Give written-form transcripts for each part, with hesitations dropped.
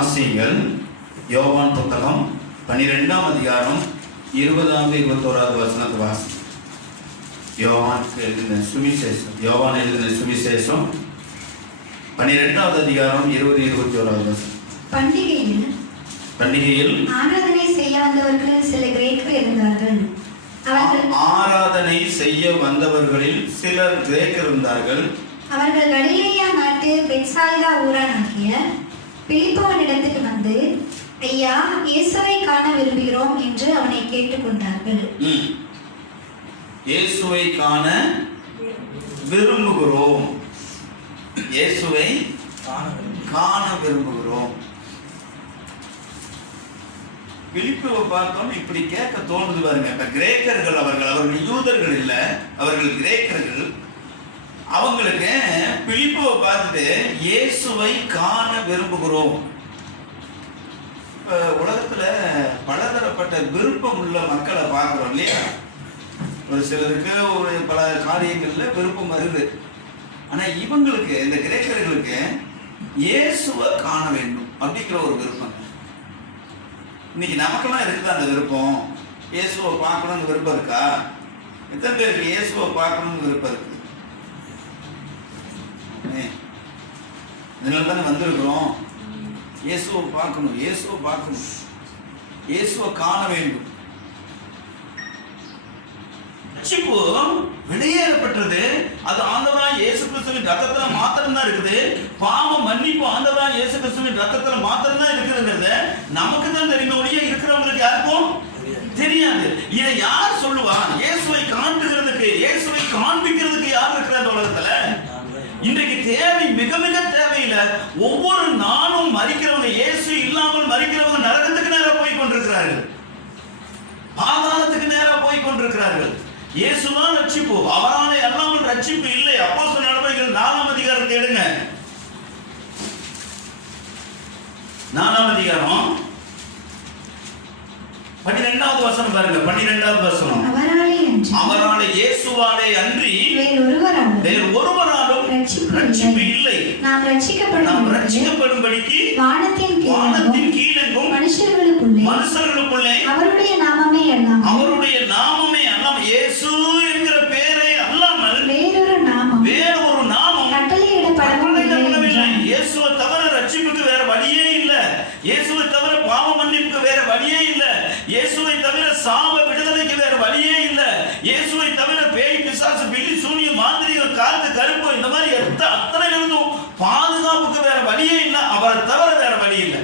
வாசியுங்கள். யோவான் புத்தகம் 12ஆம் அதிகாரம் 20ஆவது 21வது வசனத்தை வாசி. யோவான் எழுதின சுவிசேஷம் 12ஆவது அதிகாரம் 20-21வது வசனம். பண்டிகையில் ஆராதனை செய்ய வந்தவர்களில் சில கிரேக்கர் இருந்தார்கள். ஆராதனை செய்ய வந்தவர்களில் சிலர் கிரேக்கர் இருந்தார்கள். அவர்கள் கலிலேயா நாட்டு பெத்சாயிதா ஊரானாகிய பிலிப்போவினிடத்துக்கு வந்து, ஐயா, இயேசுவை காண விரும்புகிறோம் என்று அவனை கேட்டுக்கொண்டார்கள். இயேசுவை காண விரும்புகிறோம், இயேசுவை காண விரும்புகிறோம். பிலிப்போவை பார்த்தோம் இப்படி கேட்க தோணுது பாருங்க. இப்ப கிரேக்கர்கள் அவர்கள் யூதர்கள் இல்ல, அவர்கள் கிரேக்கர்கள். அவங்களுக்கு பிலிப்போவை பார்த்துட்டு இயேசுவை காண விரும்புகிறோம். உலகத்துல பலதரப்பட்ட விருப்பம் உள்ள மக்களை பார்க்கிறோம் இல்லையா? ஒரு சிலருக்கு ஒரு பல காரியங்கள்ல விருப்பம் வருது. ஆனா இவங்களுக்கு, இந்த கிரேக்கர்களுக்கு இயேசுவை காண வேண்டும் அப்படிங்கிற ஒரு விருப்பம். இன்னைக்கு நமக்கெல்லாம் இருக்குது அந்த விருப்பம். இயேசுவை பார்க்கணும்னு விருப்பம் இருக்கா? எத்தனை பேருக்கு இயேசுவை பார்க்கணும்னு விருப்பம் இருக்கு? இதனால தானே வந்திருக்கிறோம். இயேசுவை பார்க்கணும், இயேசுவை பார்க்கணும், இயேசுவை காண வேண்டும். ரட்சிப்பு வெளியேறப்பட்டது. அது ஆண்டவராய் இயேசு கிறிஸ்துவின் ரத்தத்துல மாத்திரம் தான் இருக்குது. பாவ மன்னிப்பு ஆண்டவராய் இயேசு கிறிஸ்துவின் ரத்தத்துல மாத்திரம் தான் இருக்குதுங்கிறத நமக்கு தான் தெரியும். ஒழிய இருக்கிறவங்களுக்கு யாருக்கும் தெரியாது. இதை யார் சொல்லுவா? இயேசுவை காண்பிக்கிறதுக்கு, இயேசுவை காண்பிக்கிறதுக்கு யார் இருக்கிற அந்த உலகத்துல? இன்றைக்கு தேவை, மிக மிக தேவையில்லை. ஒவ்வொரு நாளும் மரிக்கிறவங்க, இயேசு இல்லாமல் மரிக்கிறவங்க நரகத்துக்கு நேரா போய் கொண்டிருக்கிறார்கள், பாதாளத்துக்கு நேரா போய் கொண்டிருக்கிறார்கள். இயேசுதான் ரட்சிப்பு, அவரான அல்லாமல் ரட்சிப்பு இல்லை. அப்போஸ்தலர் நடவடிக்கைகள் 4ஆம் அதிகாரத்தை எடுங்க. 4ஆம் அதிகாரம் 12வது வசனம் பாருங்க. 12வது வசனம். அவராலே இயேசுவாலே அன்றி வேறு ஒருவராலும் ரட்சிப்பு இல்லை. நாம் ரட்சிக்கப்படும்படிக்கு வானத்தின் கீழெங்கும் மனுஷர்களுக்குள்ளே அவருடைய நாமமே அல்லாமல், இயேசு என்கிற பெயரை அல்லாமல் வேறொரு நாமம் கட்டளையிடப்படவில்லை. இயேசுவை தவிர ரட்சிப்புக்கு வேற வழியே இல்லை. இயேசுவை தவிர பாவ மன்னிப்புக்கு வேற வழியே இல்லை. இயேசுவை தவிர சாப விடுதலைக்கு வேற வழியே இல்லை. இயேசுவை தவிர பேய், பிசாசு, பில்லி, சூனியம், மாந்திரிகம், காத்து, கருப்பு, இந்த மாதிரி அத்தனை இருந்தும் பாதுகாப்புக்கு வேற வழியே இல்லை. அவரை தவிர வேற வழி இல்லை.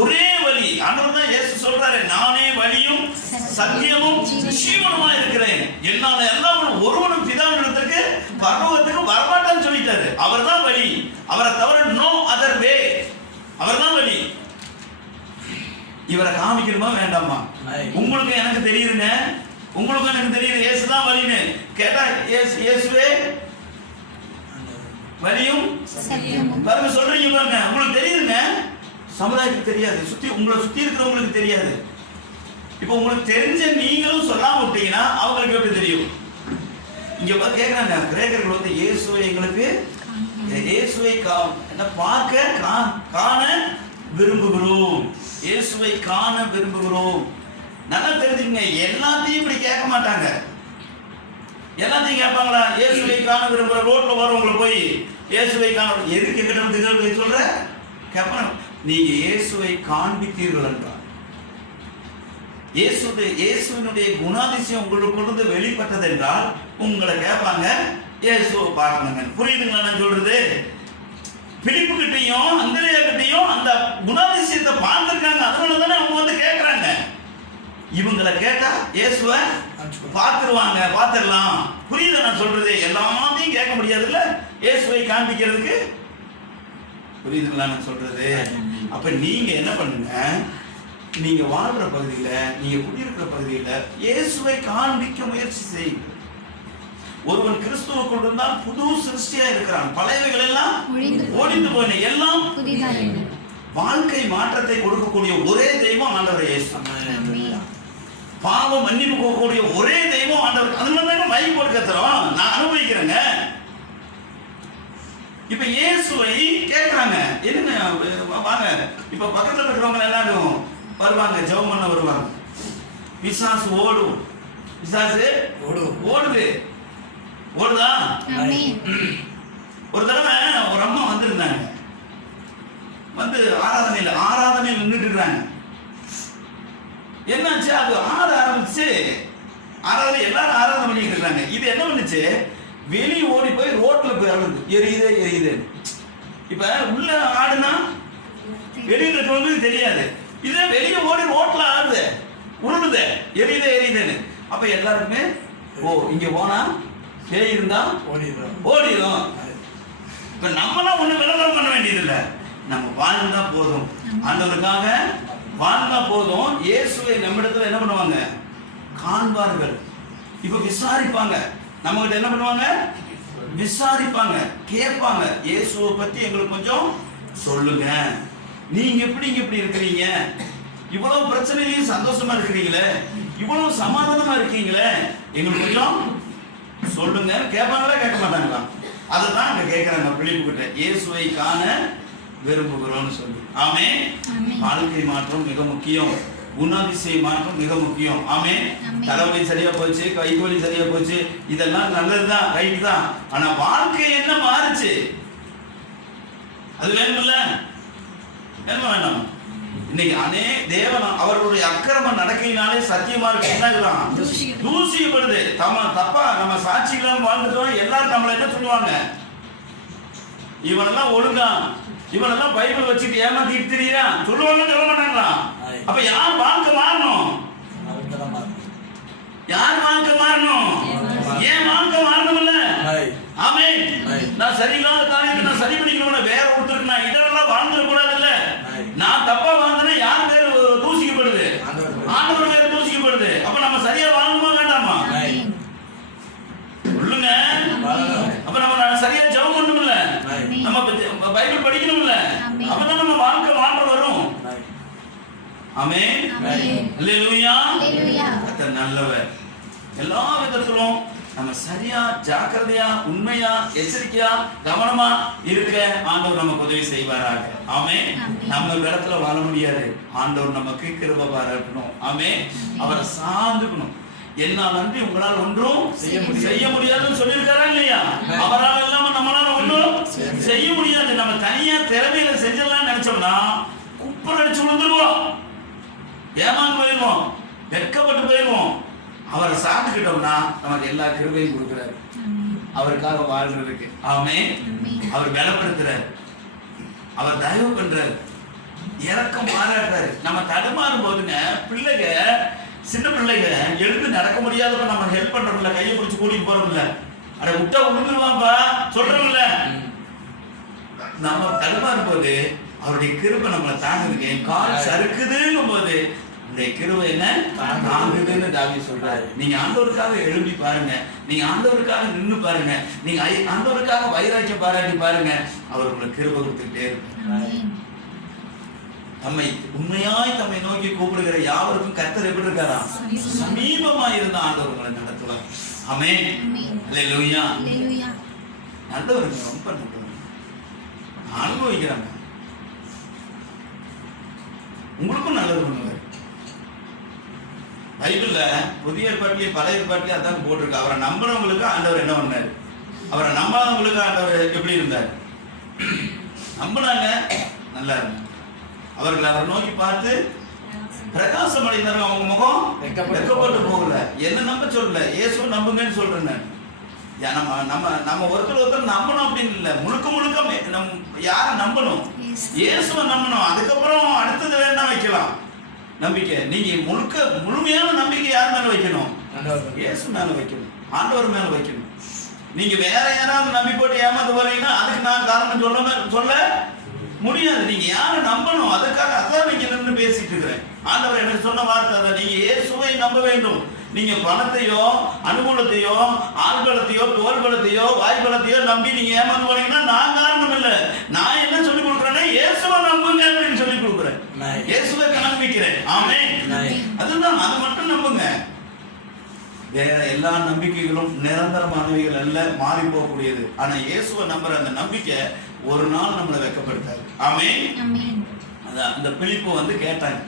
ஒரே வழி ஆண்டவர் தான். இயேசு சொல்றாரு, நானே வழியும் சத்தியமும் ஜீவனுமா இருக்கிறேன். என்னால எல்லாம் ஒருவனும் பிதாவினிடத்துக்கு பரலோகத்துக்கு வரமாட்டான்னு சொல்லிட்டாரு. அவர் தான் வழி. அவரை தவிர நோ அதர் வே. அவர் தான் வழி. இவரை காமிக்கணுமா வேண்டாமா? உங்களுக்கு எனக்கு தெரியுதுங்க, உங்களுக்கு எனக்கு தெரியுது இயேசு தான் வழின்னு கேட்டா, இயேசுவே வழியும் பாருங்க சொல்றீங்க பாருங்க. உங்களுக்கு தெரியுதுங்க, சமுதாயத்துக்கு தெரியாது, உங்களை சுத்தி இருக்கிறவங்களுக்கு தெரியாது. இப்போ உங்களுக்கு தெரிஞ்ச நீங்களும் சொல்லாம விட்டீங்கன்னா அவங்களுக்கு எப்படி தெரியும்? இங்க பார்த்து கேட்கிறாங்க கிரேக்கர்கள் வந்து, இயேசுவை எங்களுக்கு, இயேசுவை பார்க்க காண விரும்புகிறோம், இயேசுவை காண விரும்புகிறோம். நல்லா தெரிஞ்சுக்கங்க, எல்லாத்தையும் இப்படி கேட்க மாட்டாங்க. எல்லாத்தையும் கேட்பாங்களா? இயேசுவை காண விரும்புகிற ரோட்ல வரவங்களை போய் இயேசுவை காண எதுக்கு கிட்ட சொல்ற கேட்பாங்க. நீங்க இயேசுவை காண்பித்தீர்கள் என்றால், இயேசுவினுடைய குணாதிசயம் உங்களுக்கு கொண்டு வெளிப்பட்டது என்றால் உங்களை கேட்பாங்க, இயேசுவை பார்க்கணுங்க. புரியுதுங்களா நான் சொல்றது? பிலிப்பு கிட்டையும் அந்திரேயா கிட்டையும் அந்த குணாதிசயத்தை பார்த்துருக்காங்க, அதனால தானே அவங்க வந்து கேட்கறாங்க. இவங்களை கேட்டா இயேசுவை பார்த்துடலாம். புரியுது நான் சொல்றது? எல்லாத்தையும் கேட்க முடியாதுல்ல இயேசுவை காண்பிக்கிறதுக்கு. புரியுதுங்களா நான் சொல்றது? அப்ப நீங்க என்ன பண்ணுங்க, நீங்க வாழ்ற பகுதியில, நீங்க குடியிருக்கிற பகுதியில இயேசுவை காண்பிக்க முயற்சி செய்யுங்க. ஒருவன் கிறிஸ்துவுக்குள் இருந்தால் புது சிருஷ்டியா இருக்கிறான், பழையவைகள் எல்லாம் ஒழிந்து போன, எல்லாம் வாழ்க்கை மாற்றத்தை கொடுக்கக்கூடிய ஒரே தெய்வம் ஆண்டவர் இயேசு. பாவ மன்னிப்பு கொடுக்கக்கூடிய ஒரே தெய்வம் ஆண்டவர். அதனால மை கொடுக்க தரோம், நான் அனுபவிக்கிறேங்க. இப்ப இயேசுவை கேட்கிறாங்க, என்ன வாங்க, இப்ப பக்கத்துல இருக்கிறவங்க எல்லாரும் வருவாங்க, ஜெபம் பண்ண வருவாங்க. பிசாசு ஓடும், பிசாசு ஓடுது, ஓடுதா? ஒரு தடவை ஒரு அம்மா வந்திருந்தாங்க, வந்து ஆராதனையில் நின்றுட்டு இருக்காங்க. என்னாச்சு, அது ஆரம்பிச்சு ஆராதனை, எல்லாரும் ஆராதனை பண்ணிட்டு இருக்காங்க. இது என்ன பண்ணுச்சு, வெளியே ஓடி போய் ரோட்ல போய் அழுது, எரியுது. இப்ப உள்ள ஆடுனா வெளியில இருக்கிறவங்களுக்கு தெரியாது, இதே வெளியே ஓடி ரோட்ல ஆடுது, உருளுது, எரியுதுன்னு. அப்ப எல்லாருக்குமே ஓ இங்க போனா பேய் இருந்தா ஓடிடும். இப்ப நம்மளாம் ஒண்ணு விளம்பரம் பண்ண வேண்டியது இல்ல, நம்ம வாழ்ந்தா போதும், ஆண்டவருக்காக வாழ்ந்தா போதும். இயேசுவை நம்மிடத்துல என்ன பண்ணுவாங்க, காண்பார்கள். இப்ப விசாரிப்பாங்க, நம்ம கிட்ட என்ன பண்ணுவாங்க, விசாரிப்பாங்க, கேட்பாங்க, இயேசுவை பத்தி எங்களுக்கு கொஞ்சம் சொல்லுங்க, நீங்க எப்படி இருக்கிறீங்க, இவ்வளவு பிரச்சனையிலையும் சந்தோஷமா இருக்கிறீங்களே, இவ்வளவு சமாதானமா இருக்கீங்களே, எங்களுக்கு கொஞ்சம் சொல்லுங்க. கேட்பாங்களா கேட்க மாட்டாங்களா? அதுதான் அங்க கேட்கிறாங்க பிலிப்பு கிட்ட, இயேசுவை காண விரும்புகிறோம்னு சொல்லி. ஆமென். வாழ்க்கை மாற்றம் மிக முக்கியம், குணாதிசய மாற்றம் மிக முக்கியம். ஆமென். தலைவலி சரியா போச்சு, கைவலி சரியா போச்சு, இதெல்லாம் நல்லதுதான், ரைட் தான். ஆனா வாழ்க்கை என்ன மாறுச்சு, அது வேணும்ல, வேண்டாம்? இன்னைக்கு தேவன் அவர்களுடைய அக்கிரம நடக்கையினாலே சத்தியமா என்ன தூசியப்படுது. தப்பா நம்ம சாட்சி இல்லாம வாழ்ந்துட்டோம், எல்லாரும் நம்மள என்ன சொல்லுவாங்க, இவனெல்லாம் ஒழுங்கா, இவனெல்லாம் பைபிள் வச்சுட்டு ஏமாத்திட்டு திரியான் சொல்லுவாங்க, சொல்ல மாட்டாங்களா? அப்ப யார் வாழ்க்கை மாறணும், யார் வாழ்க்கை மாறணும், ஏன் வாழ்க்கை மாறணும் இல்ல? ஆமென். நான் சரியில்லாத காரியத்தை நான் சரி பண்ணிக்கணும், வேற ஒருத்தருக்கு நான் இதெல்லாம் வாழ்ந்துட கூடாது இல்ல. நான் தப்பா வாழ்ந்தேன்னா யார் பேரு தூசிக்கப்படுது, ஆண்டவர் பேரு தூசிக்கப்படுது. அப்ப நம்ம சரியா வாழணுமா வேண்டாமா சொல்லுங்க? அப்ப நம்ம சரியா ஜெபம் பண்ணணும்ல, நம்ம பைபிள் படிக்கணும்ல, அப்பதான் நம்ம வாழ்க்கை மாற்றம் வரும். ஆமென். அல்லேலூயா. கர்த்தர் நல்லவர். எல்லா விதத்திலும் நம்ம சரியா, ஜாக்கிரதையா, உண்மையா, எச்சரிக்கையா, கவனமா இருக்க ஆண்டவர் நமக்கு உதவி செய்வாராக. ஆமென். நம்ம இடத்துல வாழ முடியாது, ஆண்டவர் நமக்கு கிருபை பாராட்டணும். ஆமென். அவரை சார்ந்துக்கணும். என்னால் நன்றி உங்களால் ஒன்றும் செய்ய முடியாதுன்னு சொல்லியிருக்காரா இல்லையா? அவரால் இல்லாம நம்மளால ஒன்றும் செய்ய முடியாது. நம்ம தனியா திறமையில செஞ்சிடலாம் நினைச்சோம்னா குப்பை அடிச்சு விழுந்துருவோம், ஏமாந்து போயிடுவோம், வெட்கப்பட்டு போயிடுவோம். அவரை சார்ந்துக்கிட்டோம்னா நமக்கு எல்லா கிருபையும் கொடுக்கிறாரு, அவருக்காக வாழ்றதுக்கு. ஆமென். அவர் பலப்படுத்துறாரு, அவர் தயவு பண்றாரு, இரக்கம் பாராட்டுறாரு. நம்ம தடுமாறும் போதுங்க, பிள்ளைங்க, சின்ன பிள்ளைங்க எழுந்து நடக்க முடியாதப்ப நம்ம ஹெல்ப் பண்றோம்ல, கையை பிடிச்சு கூட்டிட்டு போறோம்ல, அட விட்டா விழுந்துருவான்பா சொல்றோம்ல. நம்ம தடுமாறும் போது அவருடைய கிருபை நம்மளை தாங்குதுங்க. கால் சறுக்குதுங்கும் போது இந்த கிருபை என்ன தாங்குதுன்னு தாவீது சொல்றாரு. நீங்க ஆண்டவருக்காக எழும்பி பாருங்க, நீங்க ஆண்டவருக்காக நின்று பாருங்க, நீங்க ஆண்டவருக்காக வைராக்கியம் பாராட்டி பாருங்க, அவர் உங்களுக்கு கிருபை கொடுத்துட்டே இருப்பார். தம்மை உண்மையாய் தம்மை நோக்கி கூப்பிடுகிற யாவருக்கும் கர்த்தர் எப்படி இருக்காரா, சமீபமா இருந்த ஆண்டவர் உங்களை நடத்துவார். ஆமென். அல்லேலூயா. நல்லவருங்க, ரொம்ப நல்லவங்க, அனுபவிக்கிறாங்க, உங்களுக்கும் நல்லது பண்ணுவார். பைபிள்ல புதிய ஏற்பாட்டிலேயே பழைய ஏற்பாட்டிலேயே அதான் போட்டிருக்கு. அவரை நம்புறவங்களுக்கு ஆண்டவர் என்ன பண்ணாரு, அவரை நம்பாதவங்களுக்கு ஆண்டவர் எப்படி இருந்தார். நம்பினாங்க, நல்லா இருந்தாங்க. அவர்கள் அவரை நோக்கி பார்த்து பிரகாசம் அடைந்தாங்க, அவங்க முகம் வெட்கப்பட்டு போகல. என்ன நம்ப சொல்லல, இயேசுவை நம்புங்கன்னு சொல்றேன். நம்ம ஒருத்தர் நம்பணும் அப்படின்னு இல்லை, முழுக்க யார நம்பணும், இயேசுவை நம்பணும். அதுக்கப்புறம் அடுத்தது வேணா வைக்கலாம் நம்பிக்கை. நீங்க முழுமையான நம்பிக்கை யார் மேல வைக்கணும், இயேசு மேல வைக்கணும், ஆண்டவர் மேல வைக்கணும். நீங்க வேற யாராவது நம்பி போட்டு ஏமாந்து போறீங்கன்னா அதுக்கு நான் காரணம் சொல்ல முடியாது. நீங்க யாரை நம்பணும், அதுக்காக அதான் நீங்க நின்று பேசிட்டு இருக்கிறேன். ஆண்டவர் எனக்கு சொன்ன வார்த்தை அதான், நீங்க இயேசுவை நம்ப வேண்டும். நீங்க பணத்தையோ, அனுகூலத்தையோ, ஆள்பலத்தையோ, தோல்பலத்தையோ, வாய்பலத்தையோ நம்பி நீங்க ஏமாந்து போனீங்கன்னா நான் காரணம் இல்லை. நான் என்ன சொல்லி கொடுக்குறேன்னா இயேசுவை நம்புங்க அப்படின்னு சொல்லி கொடுக்குறேன், இயேசுவை நம்பிக்கிறேன். ஆமென். அதுதான், அதை மட்டும் நம்புங்க. வேற எல்லா நம்பிக்கைகளும் நிரந்தரமானவைகள் அல்ல, மாறி போகக்கூடியது. ஆனா இயேசுவை நம்புற அந்த நம்பிக்கை ஒரு நாள் நம்மளை வெட்கப்படுத்தாது. ஆமென். அந்த பிலிப்பு கேட்டாங்க.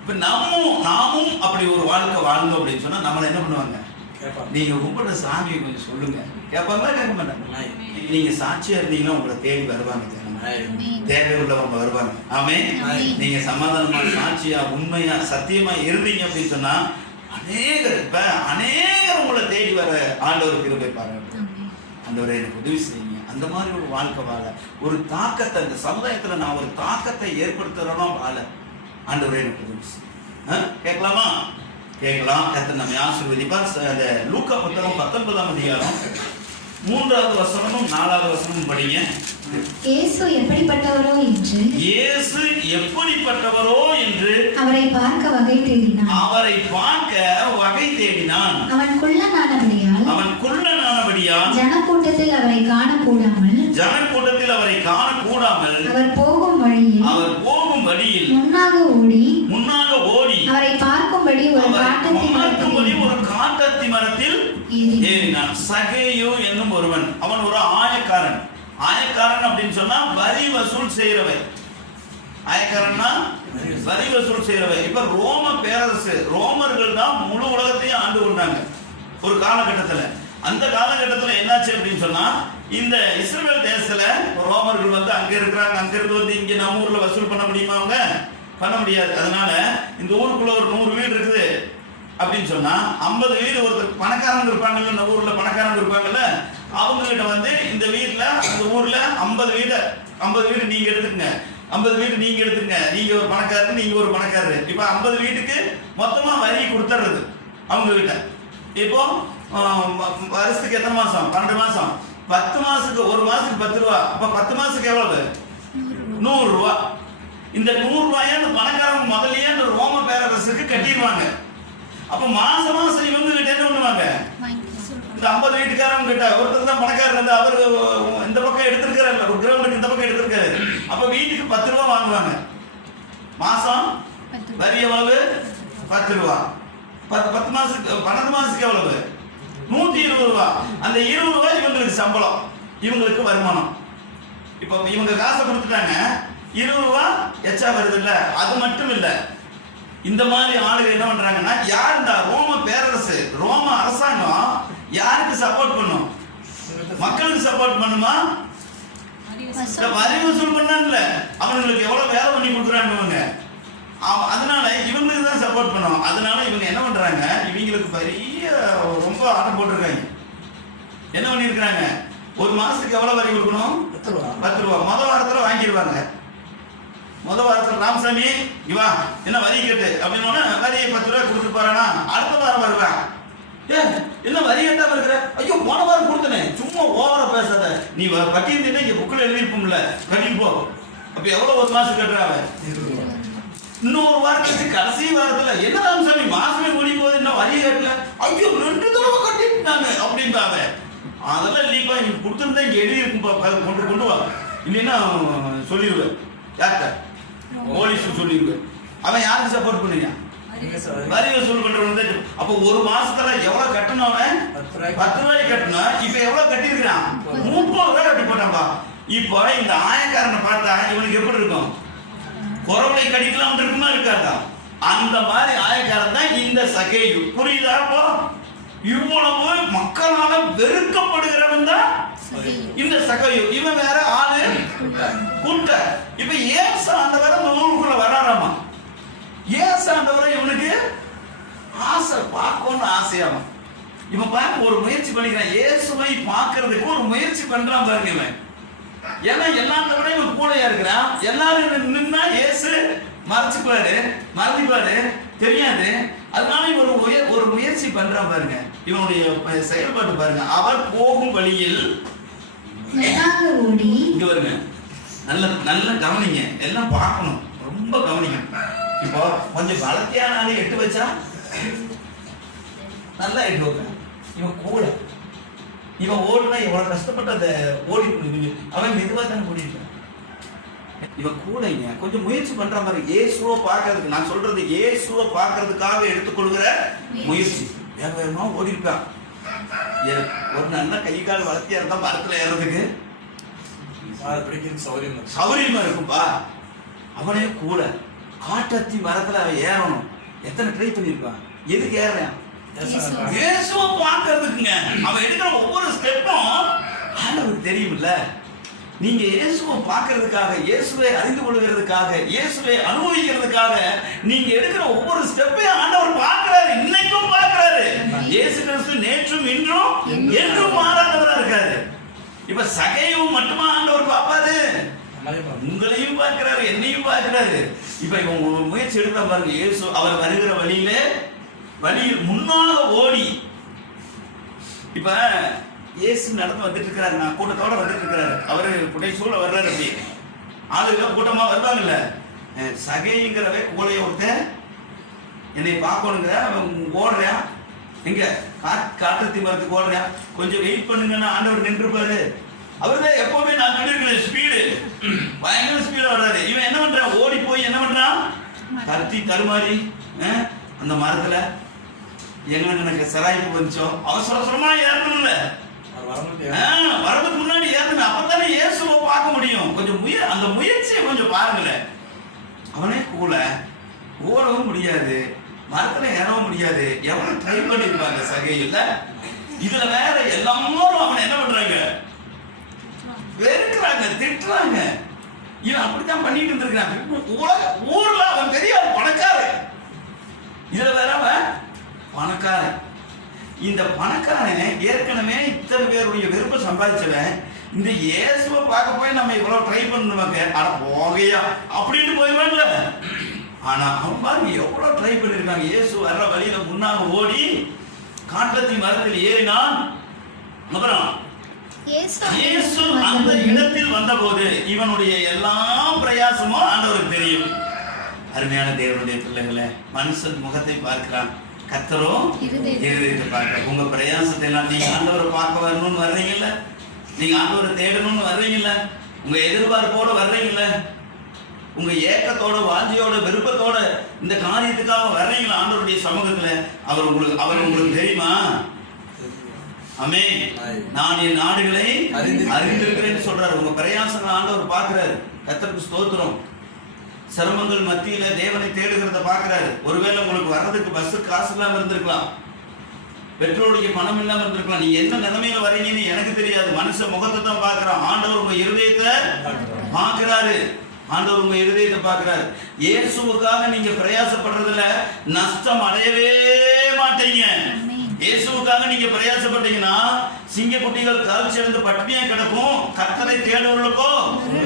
இப்ப நாமும் அப்படி ஒரு வாழ்க்கை வாழ்ந்தோம் அப்படின்னு சொன்னா நம்மள என்ன பண்ணுவாங்க? நீங்க உங்களோட சாமியை கொஞ்சம் சொல்லுங்க. கேட்பாங்களா? கேட்க மாட்டாங்க. நீங்க சாட்சியா இருந்தீங்கன்னா உங்களை தேடி வருவாங்க, தேவை உள்ளவங்க வருவாங்க. ஆமென். நீங்க சமாதானமா, சாட்சியா, உண்மையா, சத்தியமா இருந்தீங்க அப்படின்னு சொன்னா அநேகர் உங்களை தேடி வர ஆண்டவர் கிருபை பாருங்க. ஆண்டவரே எனக்கு உதவி செய்யுங்க. அந்த மாதிரி ஒரு வாழ்க்கை வாழ, ஒரு தாக்கத்தை இந்த சமுதாயத்துல நான் ஒரு தாக்கத்தை ஏற்படுத்துறோம் வாழ ஆண்டவரே எனக்கு உதவி செய்யுங்க. கேட்கலாமா? கேட்கலாம். கர்த்தர் நம்மை ஆசீர்வதிப்பார். லூக்கா புத்தகம் 19ஆம் அதிகாரம் 3வது வசனமும் 4வது வசனமும் படிங்க. இயேசு எப்படிப்பட்டவரோ என்று அவரை பார்க்க வகை தேடினான். அவன் குள்ளனானபடியால் ஜனக்கூட்டத்தில் அவரை காணக்கூடாமல் அவர் போகும் வழியில் முன்னாக ஓடி அவரை பார்க்கும்படி ஒரு காட்டத்தி மரத்தில் ஏறினான். சகேயு என்னும் ஒருவன், அவன் ஒரு ஆயக்காரன் அப்படின்னு சொன்னா வரி வசூல் செய்யறவன். ஆயக்காரன்னா வரி வசூல் செய்யறவன். இப்ப ரோம பேரரசு, ரோமர்கள் தான் முழு உலகத்தையும் ஆண்டு கொண்டாங்க ஒரு காலகட்டத்துல. அந்த காலகட்டத்துல என்னாச்சு அப்படின்னு சொன்னா, இந்த இஸ்ரவேல் தேசத்துல ரோமர்கள் அங்க இருக்கிறாங்க. அங்க இருந்து இங்க நம்ம ஊர்ல வசூல் பண்ண முடியுமா? அவங்க பண்ண முடியாது. அதனால இந்த ஊருக்குள்ள ஒரு 100 வீடு இருக்குது அப்படின்னு சொன்னா 50 வீடு ஒருத்தர் பணக்காரங்க இருப்பாங்கல்ல, நம்ம ஊர்ல பணக்காரங்க இருப்பாங்கல்ல, அவங்க கிட்ட இந்த வீட்டுல அந்த ஊர்ல 50 வீடு நீங்க எடுத்துக்கங்க, 50 வீடு நீங்க எடுத்துக்கங்க, நீங்க ஒரு பணக்காரரு, நீங்க ஒரு பணக்காரரு. இப்ப 50 வீட்டுக்கு மொத்தமா வரி கொடுத்துறது அவங்க கிட்ட. இப்போ வருஷத்துக்கு எத்தனை மாசம்? 12 மாசம். 10 மாசத்துக்கு, ஒரு மாசத்துக்கு 10 ரூபா. அப்ப 10 மாசத்துக்கு எவ்வளவு? 100 ரூபா. இந்த 100 ரூபாய அந்த பணக்காரங்க முதல்லயே அந்த ரோம பேரரசுக்கு கட்டிடுவாங்க. அப்ப மாசம் இவங்க கிட்ட என்ன பண்ணுவாங்க? இந்த 50 வீட்டுக்காரங்க கிட்ட ஒருத்தர் தான் பணக்காரர் இருந்து அவரு இந்த பக்கம் எடுத்திருக்காரு, ஒரு கிரவுண்டுக்கு இந்த பக்கம் எடுத்திருக்காரு. அப்ப வீட்டுக்கு 10 ரூபா வாங்குவாங்க மாசம். வரி எவ்வளவு? 10 ரூபா. 10 மாசத்துக்கு 12 மாசத்துக்கு எவ்வளவு? 120 ரூபா. அந்த 20 ரூபாய் இவங்களுக்கு சம்பளம், இவங்களுக்கு வருமானம். இப்ப இவங்க காசை கொடுத்துட்டாங்க, 20 ரூபா எச்சா வருது இல்ல? அது மட்டும் இல்ல, இந்த மாதிரி ஆளுங்க என்ன பண்றாங்கன்னா, யார் இந்த ரோம பேரரசு, ரோம அரசாங்கம் யாருக்கு சப்போர்ட் பண்ணும்? மக்களுக்கு சப்போர்ட் பண்ணுமா? வரி வசூல் பண்ணாங்கல்ல, அவங்களுக்கு எவ்வளவு வேலை பண்ணி கொடுக்குறாங்க. அதனால இவங்களுக்கு தான் சப்போர்ட் பண்ணும். அதனால இவங்க என்ன பண்றாங்க, இவங்களுக்கு பெரிய ரொம்ப ஆட்டம் போட்டிருக்காங்க. என்ன பண்ணிருக்காங்க, ஒரு மாசத்துக்கு எவ்வளவு வரி கொடுக்கணும்? 10 ரூபா. முதல் வாரத்துல வாங்கிடுவாங்க. முதல் வாரத்தில் ராமசாமி இவா என்ன வரி கேட்டு அப்படின்னு வரியை 10 ரூபாய் கொடுத்துட்டு போறானா, அடுத்த வாரம் வருவேன், என்ன வரி கேட்டாம இருக்கிற? ஐயோ போன வாரம் கொடுத்தனே, சும்மா ஓவரா பேசாத, நீ கட்டியிருந்தீங்கன்னா இங்க புக்கில் எழுதிருப்போம்ல, கட்டிட்டு போ. அப்ப எவ்வளவு ஒரு மாசம் கட்டுறாவ? இன்னொரு வாரம் கழிச்சு கடைசி வாரத்துல என்ன ராமசாமி மாசமே முடியும் போது என்ன வரி கட்டல? ஐயோ 2 தடவை கட்டிட்டாங்க அப்படின்றாவ. அதெல்லாம் இல்லைப்பா, நீங்க கொடுத்துருந்தா இங்க எழுதி இருக்கும், கொண்டு வா, இல்லைன்னா சொல்லிடுவேன். யார்கிட்ட? போலீஸ் சொல்லிடுவேன். அவன் யாருக்கு சப்போர்ட் பண்ணுங்க? வரி வசூல் பண்றவங்க. அப்ப ஒரு மாசத்துல எவ்வளவு கட்டணும்? அவன் 10 ரூபாய் கட்டணும். இப்ப எவ்வளவு கட்டிருக்கான்? 30 ரூபாய் கட்டி போட்டான்பா. இப்போ இந்த ஆயக்காரனை பார்த்தா இவனுக்கு எப்படி இருக்கும்? குறவளை கடிக்கலாம் இருக்குமா இருக்காதா? அந்த மாதிரி ஆயக்காரன் தான் இந்த சகேயு. புரியுதா? இவ்வளவு மக்களால வெறுக்கப்படுகிறவன் தான் இந்த சகேயு. இவன் வேற ஆளு கூட்ட. இப்ப ஏசு ஆண்டவரை இந்த ஊருக்குள்ள வராராமா. ஏசு ஆண்டவரை இவனுக்கு ஆசை, பார்க்கணும்னு ஆசையாமா. இவன் பாருங்க ஒரு முயற்சி பண்ணிக்கிறான், இயேசுவை பார்க்கறதுக்கு ஒரு முயற்சி பண்றான் பாருங்க இவன். ஏன்னா எல்லாத்த விட இவன் கூடையா இருக்கிறான். எல்லாரும் நின்னா இயேசு மறந்துப்பாரு, தெரியாது. அதனால இவன் ஒரு முயற்சி பண்றான் பாருங்க. இவனுடைய செயல்பாட்டு பாருங்க. அவர் போகும் வழியில் இங்க வருங்க, நல்ல கவனிங்க, எல்லாம் பார்க்கணும், ரொம்ப கவனிங்க. இப்போ கொஞ்சம் பலத்தியான ஆளை 8 வச்சா நல்லா 8 வைப்பேன். இவன் கூட இவன் ஓடுனா எவ்வளவு கஷ்டப்பட்டு அதை ஓடி, அவன் மெதுவா தானே ஓடிட்டான். இவன் கூடங்க கொஞ்சம் முயற்சி பண்ற மாதிரி இயேசுவை பார்க்கறதுக்கு, நான் சொல்றது இயேசுவை பார்க்கறதுக்காக எடுத்துக்கொள்கிற முயற்சி. வேக வேகமா ஓடி இருப்பான். ஒரு நல்ல கை கால் வளர்த்தியா இருந்தா மரத்துல ஏறதுக்கு சௌரியமா இருக்கும்பா. அவனே கூட காட்டத்தி மரத்துல அவன் ஏறணும். எத்தனை ட்ரை பண்ணிருப்பான். எதுக்கு ஏறான்? இயேசுவை பார்க்கறதுக்குங்க. அவன் எடுக்கிற ஒவ்வொரு ஸ்டெப்பும் ஆண்டவருக்கு தெரியும்ல. நீங்க இயேசுவை பார்க்கறதுக்காக, இயேசுவை அறிந்து கொள்கிறதுக்காக, இயேசுவை அனுபவிக்கிறதுக்காக நீங்க எடுக்கிற ஒவ்வொரு ஸ்டெப்பையும் ஆண்டவர் பார்க்கிறாரு. இன்னைக்கும் பார்க்கிறாரு. இயேசு கிறிஸ்து நேற்றும் இன்றும் என்றும் மாறாதவரா இருக்காரு. இப்ப சகையும் மட்டுமா ஆண்டவர் பார்ப்பாரு? உங்களையும் பார்க்கிறாரு, என்னையும் பார்க்கிறாரு. இப்ப இவங்க முயற்சி எடுக்கிற பாருங்க. இயேசு அவர் வருகிற வழியில் முன்னாக ஓடி, இப்ப இயேசு நடந்து வந்துட்டு இருக்கிறாரு. நான் கூட்டத்தோட வந்துட்டு இருக்கிறாரு. அவரு புடைசூழ வர்றாரு. அப்படி ஆளுங்க கூட்டமா வருவாங்கல்ல. சகைங்கிறவே கூலைய ஒருத்தன் என்னை பார்க்கணுங்கிற ஓடுறியா, எங்க காட்டுத்தி மரத்துக்கு ஓடுறியா, கொஞ்சம் வெயிட் பண்ணுங்கன்னா ஆண்டவர் நின்றுப்பாரு. அவருதான் எப்பவுமே நான் சொல்லியிருக்கிறேன், ஸ்பீடு பயங்கர ஸ்பீடா வர்றாரு. இவன் என்ன பண்றான்? ஓடி போய் என்ன பண்றான்? கத்தி தருமாறி அந்த மரத்துல எனக்கு சராய்ப்பு வந்துச்சோம். அவசர அவசரமா ஏறணும்ல, வரதுக்கு முன்னாடி ஏறணும். அப்பதானே இயேசுவை பார்க்க முடியும். கொஞ்சம் அந்த முயற்சியை கொஞ்சம் பாருங்களேன். அவனே கூட ஓடவும் முடியாது, மரத்துல ஏறவும் முடியாது. எவ்வளவு ட்ரை பண்ணிருப்பாங்க சகையில. இதுல வேற எல்லாரும் அவனை என்ன பண்றாங்க? வெறுக்கிறாங்க, திட்டுறாங்க. இவன் அப்படித்தான் பண்ணிட்டு இருந்திருக்கான். ஊர்ல அவன் பெரிய பணக்காரன். இதுல வேற அவன் பணக்காரன். இந்த பணக்காரன் ஏற்கனவே இத்தனை பேருடைய விருப்பம் சம்பாதிச்சவன். இந்த இயேசுவை பார்க்க போய் நம்ம இவ்வளவு ட்ரை பண்ணுவாங்க, ஆனா போகையா அப்படின்னு போய்வான்ல. ஆனா அவன் பாருங்க எவ்வளவு ட்ரை பண்ணிருக்காங்க. இயேசு வர்ற வழியில முன்னாக ஓடி காட்டத்தி மரத்தில் ஏறினான். அப்புறம் இயேசு அந்த இடத்தில் வந்தபோது இவனுடைய எல்லா பிரயாசமும் ஆண்டவருக்கு தெரியும். அருமையான தேவனுடைய பிள்ளைகளை, மனுஷன் முகத்தை பார்க்கிறான், கர்த்தரோ இருதயத்தை பார்க்க. உங்க பிரயாசத்தை எல்லாம் நீங்க ஆண்டவரை பார்க்க வரணும்னு வர்றீங்கல்ல, நீங்க ஆண்டவரை தேடணும்னு வர்றீங்கல்ல, உங்க எதிர்பார்ப்போட வர்றீங்கல்ல, உங்க ஏக்கத்தோட வாஞ்சியோட விருப்பத்தோட இந்த காரியத்துக்காக வர்றீங்களா ஆண்டவருடைய சமூகத்துல? அவர் உங்களுக்கு தெரியுமா? ஆமென். நான் என் நாடுகளை அறிந்திருக்கிறேன்னு சொல்றாரு. உங்க பிரயாசங்களை ஆண்டவர் பார்க்கிறாரு. கர்த்தருக்கு ஸ்தோத்திரம். சிரமங்கள் மத்தியில தேவனை தேடுகிறத பார்க்கிறாரு. ஒருவேளை உங்களுக்கு வர்றதுக்கு பஸ் காசு இல்லாம இருந்திருக்கலாம், பெட்ரோலுக்கு பணம் இல்லாம இருந்திருக்கலாம். நீங்க என்ன நிலைமையில வர்றீங்கன்னு எனக்கு தெரியாது. மனுஷ முகத்தை தான் பார்க்கிறான். ஆண்டவர் உங்க இருதயத்தை பார்க்கிறாரு. ஆண்டவர் உங்க இருதயத்தை பார்க்கிறாரு. இயேசுவுக்காக நீங்க பிரயாசப்படுறதுல நஷ்டம் அடையவே மாட்டீங்க. இயேசுவுக்காக நீங்க பிரயாசப்பட்டீங்கன்னா சிங்க குட்டிகள் கால்ச்சிருந்து பட்டினியா கிடக்கும். கர்த்தரை தேடுவர்களுக்கோ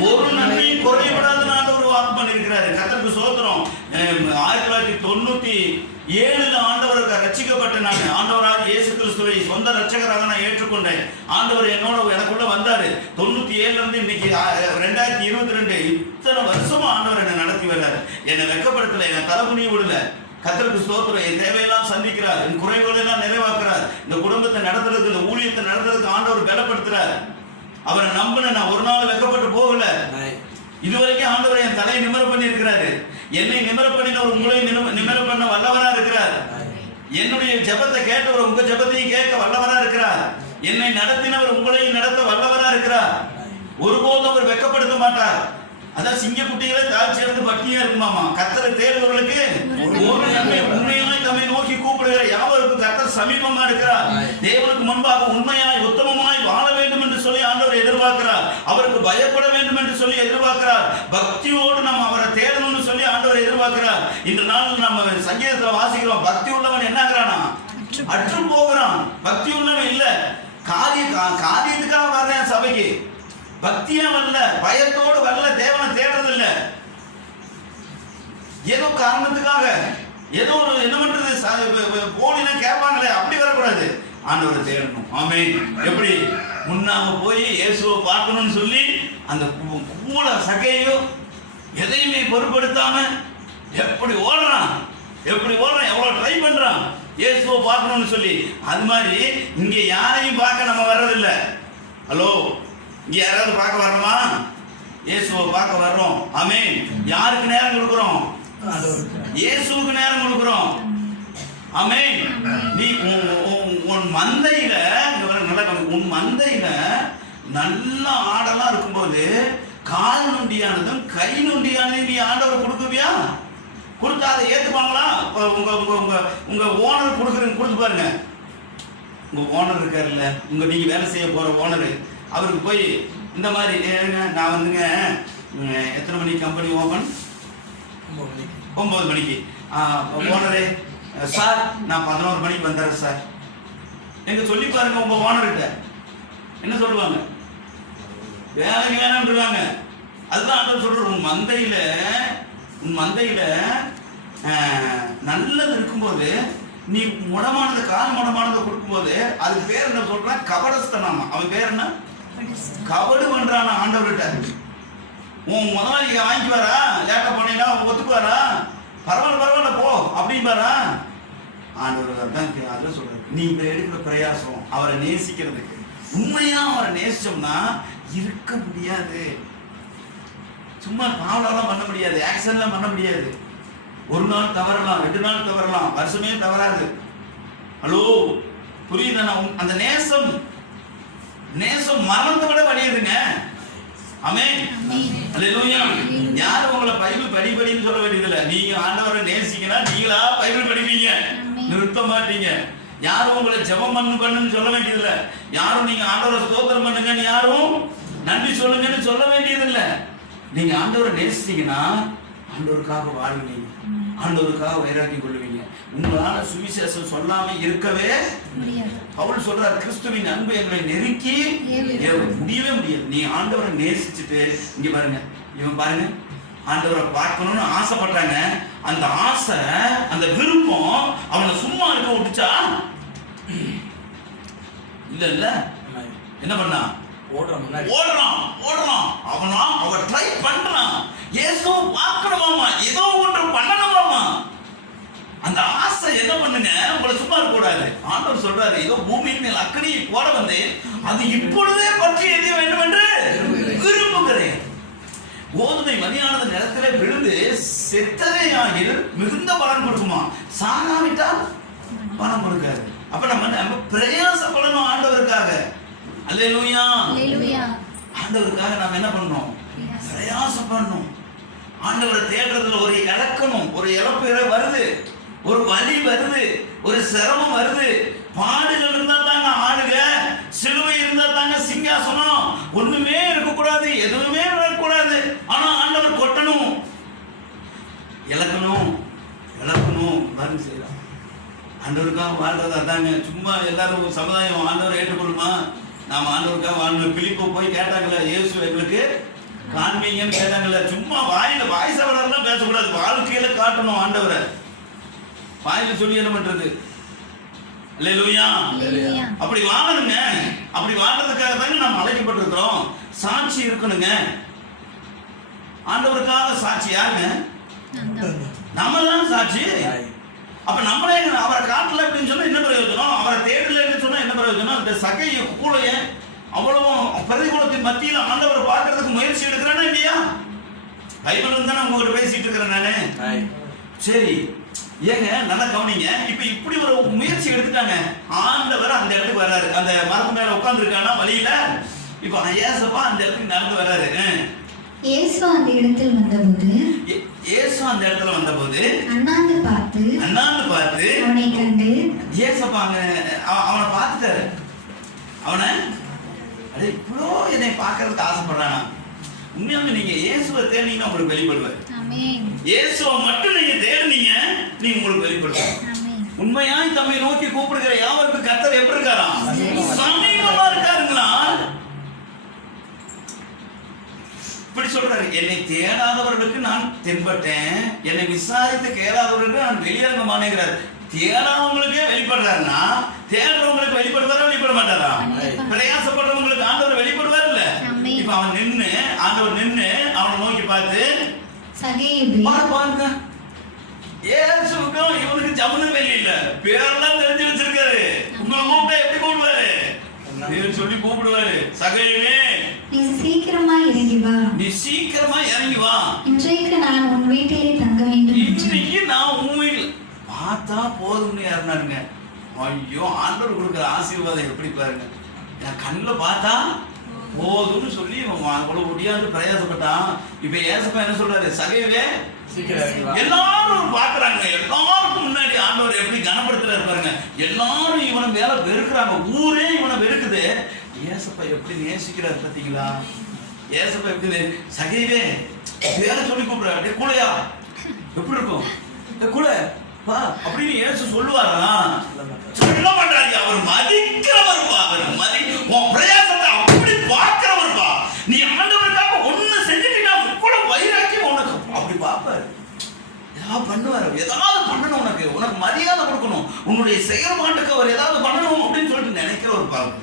ஒரு நன்மையும் குறைபடாதுன்னு ஆண்டவர் வாக்கு பண்ணியிருக்கிறாரு. கர்த்தருக்கு ஸ்தோத்திரம். 1997 ஆண்டவருக்கு ரட்சிக்கப்பட்ட நான் ஆண்டவராக இயேசு கிறிஸ்துவை சொந்த ரட்சகராக நான் ஏற்றுக்கொண்டேன். ஆண்டவர் எனக்குள்ள வந்தாரு. 97 இருந்து இன்னைக்கு 2022 இத்தனை வருஷமா ஆண்டவர் என்னை நடத்தி வர்றாரு. என்னை வெட்கப்படுத்தல, என்னை தலைகுனிய விடல. கர்த்தருக்கு ஸ்தோத்திரம். என் தேவையெல்லாம் சந்திக்கிறார், என் குறைகளை எல்லாம் நிறைவாக்குறார். இந்த குடும்பத்தை நடத்துறதுக்கு, இந்த ஊழியத்தை நடத்துறதுக்கு ஆண்டவர் பலப்படுத்துறார். அவரை நம்பின நான் ஒரு நாள் வெட்கப்பட்டு போகல. இதுவரைக்கும் ஆண்டவர் என் தலையை நிமிர பண்ணி இருக்கிறாரு. என்னை நிமிர பண்ணினவர் உங்களை நிமிர பண்ண வல்லவரா இருக்கிறார். என்னுடைய ஜெபத்தை கேட்டவர் உங்க ஜெபத்தையும் கேட்க வல்லவரா இருக்கிறார். என்னை நடத்தினவர் உங்களையும் நடத்த வல்லவரா இருக்கிறார். ஒருபோதும் அவர் வெட்கப்படுத்த மாட்டார். அதான் சிங்க குட்டிகளை தாழ்ச்சியிருந்து பட்டினியா இருக்குமாமா. கர்த்தரை தேடுவர்களுக்கு ஒரு நன்மை, உண்மையாய் தம்மை நோக்கி கூப்பிடுகிற யாவருக்கும் கர்த்தர் சமீபமா இருக்கிறார். தேவனுக்கு முன்பாக உண்மையாய் உத்தமமாய் வாழ வேண்டும் என்று சொல்லி ஆண்டவர் எதிர்பார்க்கிறார். அவருக்கு பயப்பட வேண்டும் என்று சொல்லி எதிர்பார்க்கிறார். பக்தியோடு நம்ம அவரை தேடணும்னு சொல்லி ஆண்டவர் எதிர்பார்க்கிறார். இந்த நாள் நம்ம சங்கீதத்துல வாசிக்கிறோம், பக்தி உள்ளவன் என்னாகிறானா? அற்று போகிறான். பக்தி உள்ளவன் இல்ல, காரியத்துக்காக வர்றேன் சபைக்கு, பக்தியா வரல, பயத்தோடு வரல, தேவனை தேடுறது இல்ல, ஏதோ காரணத்துக்காக ஏதோ ஒரு என்ன பண்றது போலினா கேட்பாங்களே அப்படி வரக்கூடாது. ஆண்டவரை தேடணும். ஆமென். எப்படி முன்னாக போய் இயேசுவை பார்க்கணும்னு சொல்லி அந்த கூட சகையோ எதையுமே பொருட்படுத்தாம எப்படி ஓடுறான், எவ்வளவு ட்ரை பண்றான் இயேசுவை பார்க்கணும்னு சொல்லி. அது மாதிரி இங்க யாரையும் பார்க்க நம்ம வர்றதில்லை. ஹலோ, இங்க யாராவது பார்க்க வரணுமா? இயேசுவை பார்க்க வர்றோம். ஆமென். யாருக்கு நேரம் கொடுக்கிறோம்? இயேசுவுக்கு நேரம் கொடுக்கிறோம். ஆமென். நீ உன் மந்தையில உன் மந்தையில நல்ல ஆடெல்லாம் இருக்கும்போது கால் நொண்டியானதும் கை நொண்டியானதும் நீ ஆண்டவர் கொடுக்குவியா? கொடுத்தா அதை ஏத்துப்பாங்களா? உங்க உங்க உங்க உங்க ஓனர் கொடுத்து பாருங்க. உங்க ஓனர் இருக்காருல்ல, நீங்க வேலை செய்ய போற ஓனர், அவருக்கு போய் இந்த மாதிரி நான் வந்துங்க எத்தனை மணிக்கு கம்பெனி ஓபன்? 9 மணிக்கு. ஓனரே சார் நான் 11 மணிக்கு வந்துடுறேன் சார். எங்க சொல்லி பாருங்க உங்க ஓனர்கிட்ட என்ன சொல்லுவாங்க? வேலைக்கு வேணாம்ன்றாங்க. அதுதான் ஆண்டவர் சொல்றாரு, உன் மந்தையில நல்லது இருக்கும்போது நீ முடமானது கால் முடமானதை கொடுக்கும்போது அதுக்கு பேர் என்ன சொல்ற? கபடஸ்தனாமா. அவன் பேர் என்ன? கபடு பண்றானா ஆண்டவர்கிட்ட. உன் முதலாளி வாங்கிக்குவாரா? லேட்டா போனீங்கன்னா ஒத்துக்குவாரா? பரவாயில்ல போ அப்படின்பாரா? ஆண்டவர் தான் அதான் சொல்றாரு, நீ இந்த எடுக்கிற பிரயாசம் அவரை நேசிக்கிறதுக்கு. உண்மையா அவரை நேசிச்சோம்னா இருக்க முடியாது. சும்மா பாவலாம் பண்ண முடியாது, ஆக்சன்லாம் பண்ண முடியாது. ஒரு நாள் தவறலாம், 2 நாள் தவறலாம், வருஷமே தவறாது. ஹலோ புரியுதா? அந்த நேசம் மரணத்தை விட வலியுதுங்க. ஆமென். அல்லேலூயா. யாரும் உங்களை பைபிள் படின்னு சொல்ல வேண்டியதில்லை. நீங்க ஆண்டவரை நேசிக்கனா நீங்களா பைபிள் படிப்பீங்க, நிறுத்த மாட்டீங்க. யாரும் உங்களை ஜெபம் பண்ணுன்னு சொல்ல வேண்டியதில்லை. யாரும் நீங்க ஆண்டவரை ஸ்தோத்திரம் பண்ணுங்கன்னு, யாரும் நன்றி சொல்லுங்கன்னு சொல்ல வேண்டியதில்லை. நீங்க ஆண்டவரை நேசிச்சீங்கன்னா ஆண்டவருக்காக வாழ்வீங்க, ஆண்டவருக்காக வைராக்கியம் கொள்ளுவீங்க. உங்களால சுவிசேஷம் சொல்லாம இருக்கவே முடியாது. பவுல் சொல்றார், கிறிஸ்துவின் அன்பு எங்களை நெருக்கி முடியவே முடியாது. நீ ஆண்டவரை நேசிச்சுட்டு இங்க பாருங்க, இவன் பாருங்க ஆண்டவரை பார்க்கணும்னு ஆசைப்பட்டாங்க. அந்த ஆசை, அந்த விருப்பம் அவனை சும்மா இருக்க விட்டுச்சா? இல்ல என்ன பண்ணா? ஓடுறான். அவன் ட்ரை பண்றான். ஏதோ பார்க்கணுமாமா, ஏதோ ஒன்று பண்ணணுமாமா. அந்த ஆசை என்ன பண்ணுங்க, உங்களை சும்மா இருக்க கூடாது. ஆண்டவர் சொல்றாரு, ஏதோ பூமியின் மேல் அக்கனியை போட வந்தேன், அது இப்பொழுதே பற்றி எரிய வேண்டும் என்று விரும்புகிறேன். கோதுமை மதியானது நிலத்திலே விழுந்து செத்ததே ஆகில் மிகுந்த பலன் கொடுக்குமா, சாகாவிட்டால் பலன் கொடுக்காது. அப்ப நம்ம பிரயாசப்படணும் ஆண்டவருக்காக. அல்லேலூயா. ஆண்டவருக்காக நாம் என்ன பண்ணணும்? பிரயாசப்படணும். ஆண்டவரை தேடுறதுல ஒரு இழக்கணும், ஒரு இழப்பு வருது, ஒரு வலி வருது, ஒரு சிரமம் வருது. பாடுகள் இருந்தா தாங்க ஆளுக, சிலுவை இருந்தா தாங்க சிங்காசனம். ஒண்ணுமே இருக்கக்கூடாது, எதுவுமே இருக்கக்கூடாது. ஆனா ஆண்டவர் கொட்டணும், இழக்கணும் வரும் செய்யலாம். ஆண்டவருக்காக வாழ்றது அதாங்க. சும்மா எல்லாரும் சமுதாயம் ஆண்டவரை ஏற்றுக்கொள்ளுமா? நாம ஆண்டவருக்காக வாழணும். பிலிப்பு போய் கேட்டாங்கல்ல, இயேசு எங்களுக்கு காண்பீங்கன்னு கேட்டாங்கல்ல. சும்மா வாய் சவரெல்லாம் பேசக்கூடாது, வாழ்க்கையில காட்டணும் ஆண்டவரை. வாயில சொல்லி என்ன பண்றது? அல்லேலூயா. அப்படி வாழணுங்க. அப்படி வாழ்றதுக்காக தாங்க நம்ம அழைக்கப்பட்டிருக்கிறோம். சாட்சி இருக்கணுங்க. ஆண்டவருக்காக சாட்சி யாருங்க? நம்ம தான் சாட்சி. அப்ப நம்மளே அவரை காட்டல அப்படின்னு சொன்னா என்ன பிரயோஜனம்? அவரை தேடலன்னு சொன்னா என்ன பிரயோஜனம்? அந்த சகைய கூலைய அவ்வளவு பிரதிகூலத்தின் மத்தியில ஆண்டவரை பார்க்கறதுக்கு முயற்சி எடுக்கிறேன்னா இல்லையா? பைபிள் இருந்தா நான் உங்ககிட்ட பேசிட்டு இருக்கிறேன் நானு. சரி ஏங்க, நல்லா கவனிங்க. இப்ப இப்படி ஒரு முயற்சி எடுத்துட்டாங்க. ஆண்டவர் அந்த இடத்துக்கு வர்றாரு, அந்த மரத்து மேல உட்கார்ந்து இருக்கானா வழியில. இப்ப ஏசப்பா அந்த இடத்துக்கு நடந்து வர்றாரு. இயேசு அந்த இடத்தில் வந்தபோது அண்ணாந்து பார்த்து அவனை கண்டு, ஏசப்பா அவனை பார்த்துட்டாரு. அவனை அடே இவ்வளோ என்னை பார்க்கறதுக்கு ஆசைப்படுறானா? உண்மையாவே நீங்க இயேசுவை தேடினீங்கன்னா உங்களுக்கு வெளிப்படுவார். இயேசுவை மட்டும் நீங்க தேடினீங்க, நீங்க உங்களுக்கு வெளிப்படுவார். உண்மையாய் தம்மை நோக்கி கூப்பிடுகிற யாவருக்கு கர்த்தர் எப்படி இருக்காராம்? சமீபமா இருக்காருங்களா? இப்படி சொல்றாரு, என்னை தேடாதவர்களுக்கு நான் தென்பட்டேன், என்னை விசாரித்து கேளாதவர்களுக்கு நான் வெளியரங்கமானேங்கிறார். தேடாதவங்களுக்கே வெளிப்படுறாருன்னா தேடுறவங்களுக்கு வெளிப்படுவாரா வெளிப்பட மாட்டாரா? பிரயாசப்படுறவங்களுக்கு ஆண்டவர் வெளிப்படுவார் இல்ல? இப்ப அவன் நின்று, ஆண்டவர் நின்று அவனை நோக்கி பார்த்து, பாருங்க ஏசுக்கும் இவனுக்கு சம்மந்தமே இல்ல, பேரெல்லாம் தெரிஞ்சு வச்சிருக்காரு. உங்களை கூப்பிட்டா எப்படி கூப்பிடுவாரு? சொல்லி கூப்பிடுவாரு, சகையவே நீ சீக்கிரமாய் இறங்கி வா. நீ சீக்கிரமா இறங்கி வா. இன்றைக்கு நான் உன் வீட்டிலே தங்க வேண்டும். இன்றைக்கு நான் உன் வீட்டில் பார்த்தா போதும்னு யாருனாருங்க. ஐயோ, ஆண்டவர் கொடுக்குற ஆசீர்வாதம் எப்படி பாருங்க. என் கண்ணில் பார்த்தா போதும்னு சொல்லி அவ்வளவு முடியாது பிரயாசப்பட்டான். இப்ப ஏசப்பா என்ன சொல்றாரு? சகைவே எல்லாரும் பாக்குறாங்க. எல்லாருக்கும் முன்னாடி ஆண்டவர் எப்படி கனப்படுத்துறாரு பாருங்க. எல்லாரும் இவனை மேல வெறுக்கிறாங்க. ஊரே இவனை வெறுக்குது. ஏசப்பா எப்படி நேசிக்கிறாரு பாத்தீங்களா? ஏசப்பா எப்படி சகைவே வேற சொல்லி கூப்பிடுறாரு. கூடையா எப்படி இருக்கும்? கூட வா அப்படின்னு ஏசு சொல்லுவாரா? சொல்ல மாட்டாரு. அவர் மதிக்கிறவர்ப்பா. அவர் உன் பிரயாசத்தை அப்படி பார்க்கிறவர்ப்பா. நீ ஆண்டவருக்காக ஒண்ணு செஞ்சுட்டீங்கன்னா கூட வைராக்கி உனக்கு அப்படி பார்ப்பாரு. ஏதாவது பண்ணுவாரு. ஏதாவது பண்ணணும். உனக்கு மரியாதை கொடுக்கணும். உன்னுடைய செயல்பாட்டுக்கு அவர் ஏதாவது பண்ணணும் அப்படின்னு சொல்லிட்டு நினைக்கிற ஒரு பார்ப்பு.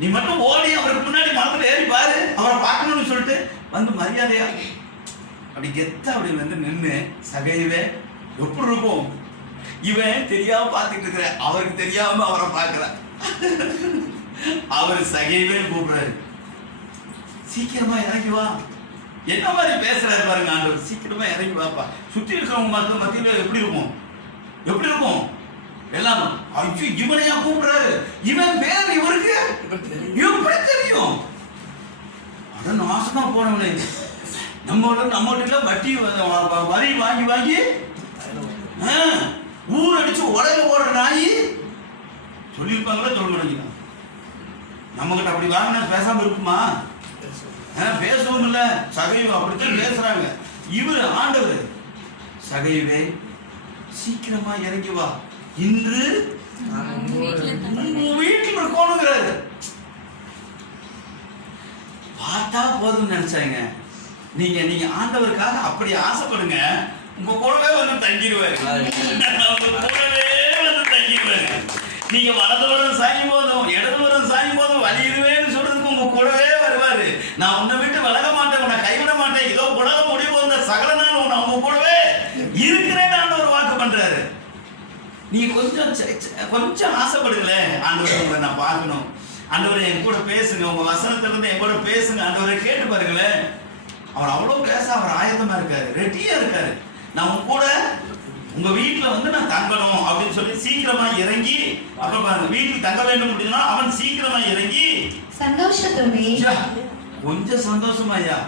நீ மட்டும் ஓடி அவருக்கு முன்னாடி மரத்துல ஏறி பாரு. அவரை பார்க்கணும்னு சொல்லிட்டு வந்து மரியாதையா அப்படி கெத்தா அப்படி வந்து நின்று சகைவே எப்படி இருக்கும்? இவன் தெரியாம பார்த்துட்டு இருக்கிற, அவருக்கு தெரியாம அவரை பார்க்கிற. அவர் சகைவே கூப்பிடுறாரு. சீக்கிரமா இறங்கி வா. என்ன மாதிரி பேசுறாரு பாருங்க ஆண்டவர். சீக்கிரமா இறங்கி வாப்பா. சுத்தி இருக்கிறவங்க மத்தியில எப்படி இருக்கும்? எப்படி இருக்கும்? எல்லாம் ஐயோ இவனையா கூப்பிடுறாரு. இவன் பேர் இவருக்கு எப்படி தெரியும்? அட நாசமா போனவனே. நம்மகிட்ட வட்டி வரி வாங்கி வாங்கி ஊர் அடிச்சு உடல ஓடுற நாய் சொல்லியிருப்பாங்களா? சொல்ல மாட்டேங்க. நம்ம கிட்ட அப்படி வாங்கினா பேசாம இருக்குமா? பேசவும் இல்ல. சகைவு அப்படித்தான் பேசுறாங்க. இவரு ஆண்டவர் சகைவே சீக்கிரமா இறங்கி வா. இன்று வீட்டில் இருக்கணுங்கிறாரு. பார்த்தா போதும் நினைச்சாங்க. நீங்க ஆண்டவருக்காக அப்படி ஆசைப்படுங்க. உங்க கூடவே வந்து தங்கிடுவாரு. நீங்க வலதுவரம் சாயும் போதும் இடதுவரம் சாயும் போதும் வலியுதுவேன்னு சொல்றதுக்கு உங்க கூடவே வருவாரு. நான் உன்னை விட்டு விலக மாட்டேன், உன்னை கைவிட மாட்டேன். இதோ உலகம் முடிவு வந்த சகல நாள் உன்னை உங்க கூடவே இருக்கிறேன்னு ஆண்டவர் வாக்கு பண்றாரு. நீங்க கொஞ்சம் ஆசைப்படுங்களேன். ஆண்டவர் உங்களை நான் பார்க்கணும். ஆண்டவரை என் கூட பேசுங்க. உங்க வசனத்துல இருந்து என் கூட பேசுங்க. ஆண்டவரை கேட்டு பாருங்களேன். அவர் அவ்வளவு பேச அவர் ஆயத்தமா இருக்காரு. ரெடியா இருக்காரு. நான் உங்க கூட உங்க வீட்டுல வந்து நான் தங்கணும் அப்படின்னு சொல்லி சீக்கிரமா இறங்கி அப்ப பாருங்க வீட்டுக்கு தங்க வேண்டும் அப்படின்னா அவன் சீக்கிரமா இறங்கி சந்தோஷத்தோட கொஞ்சம் சந்தோஷமாயா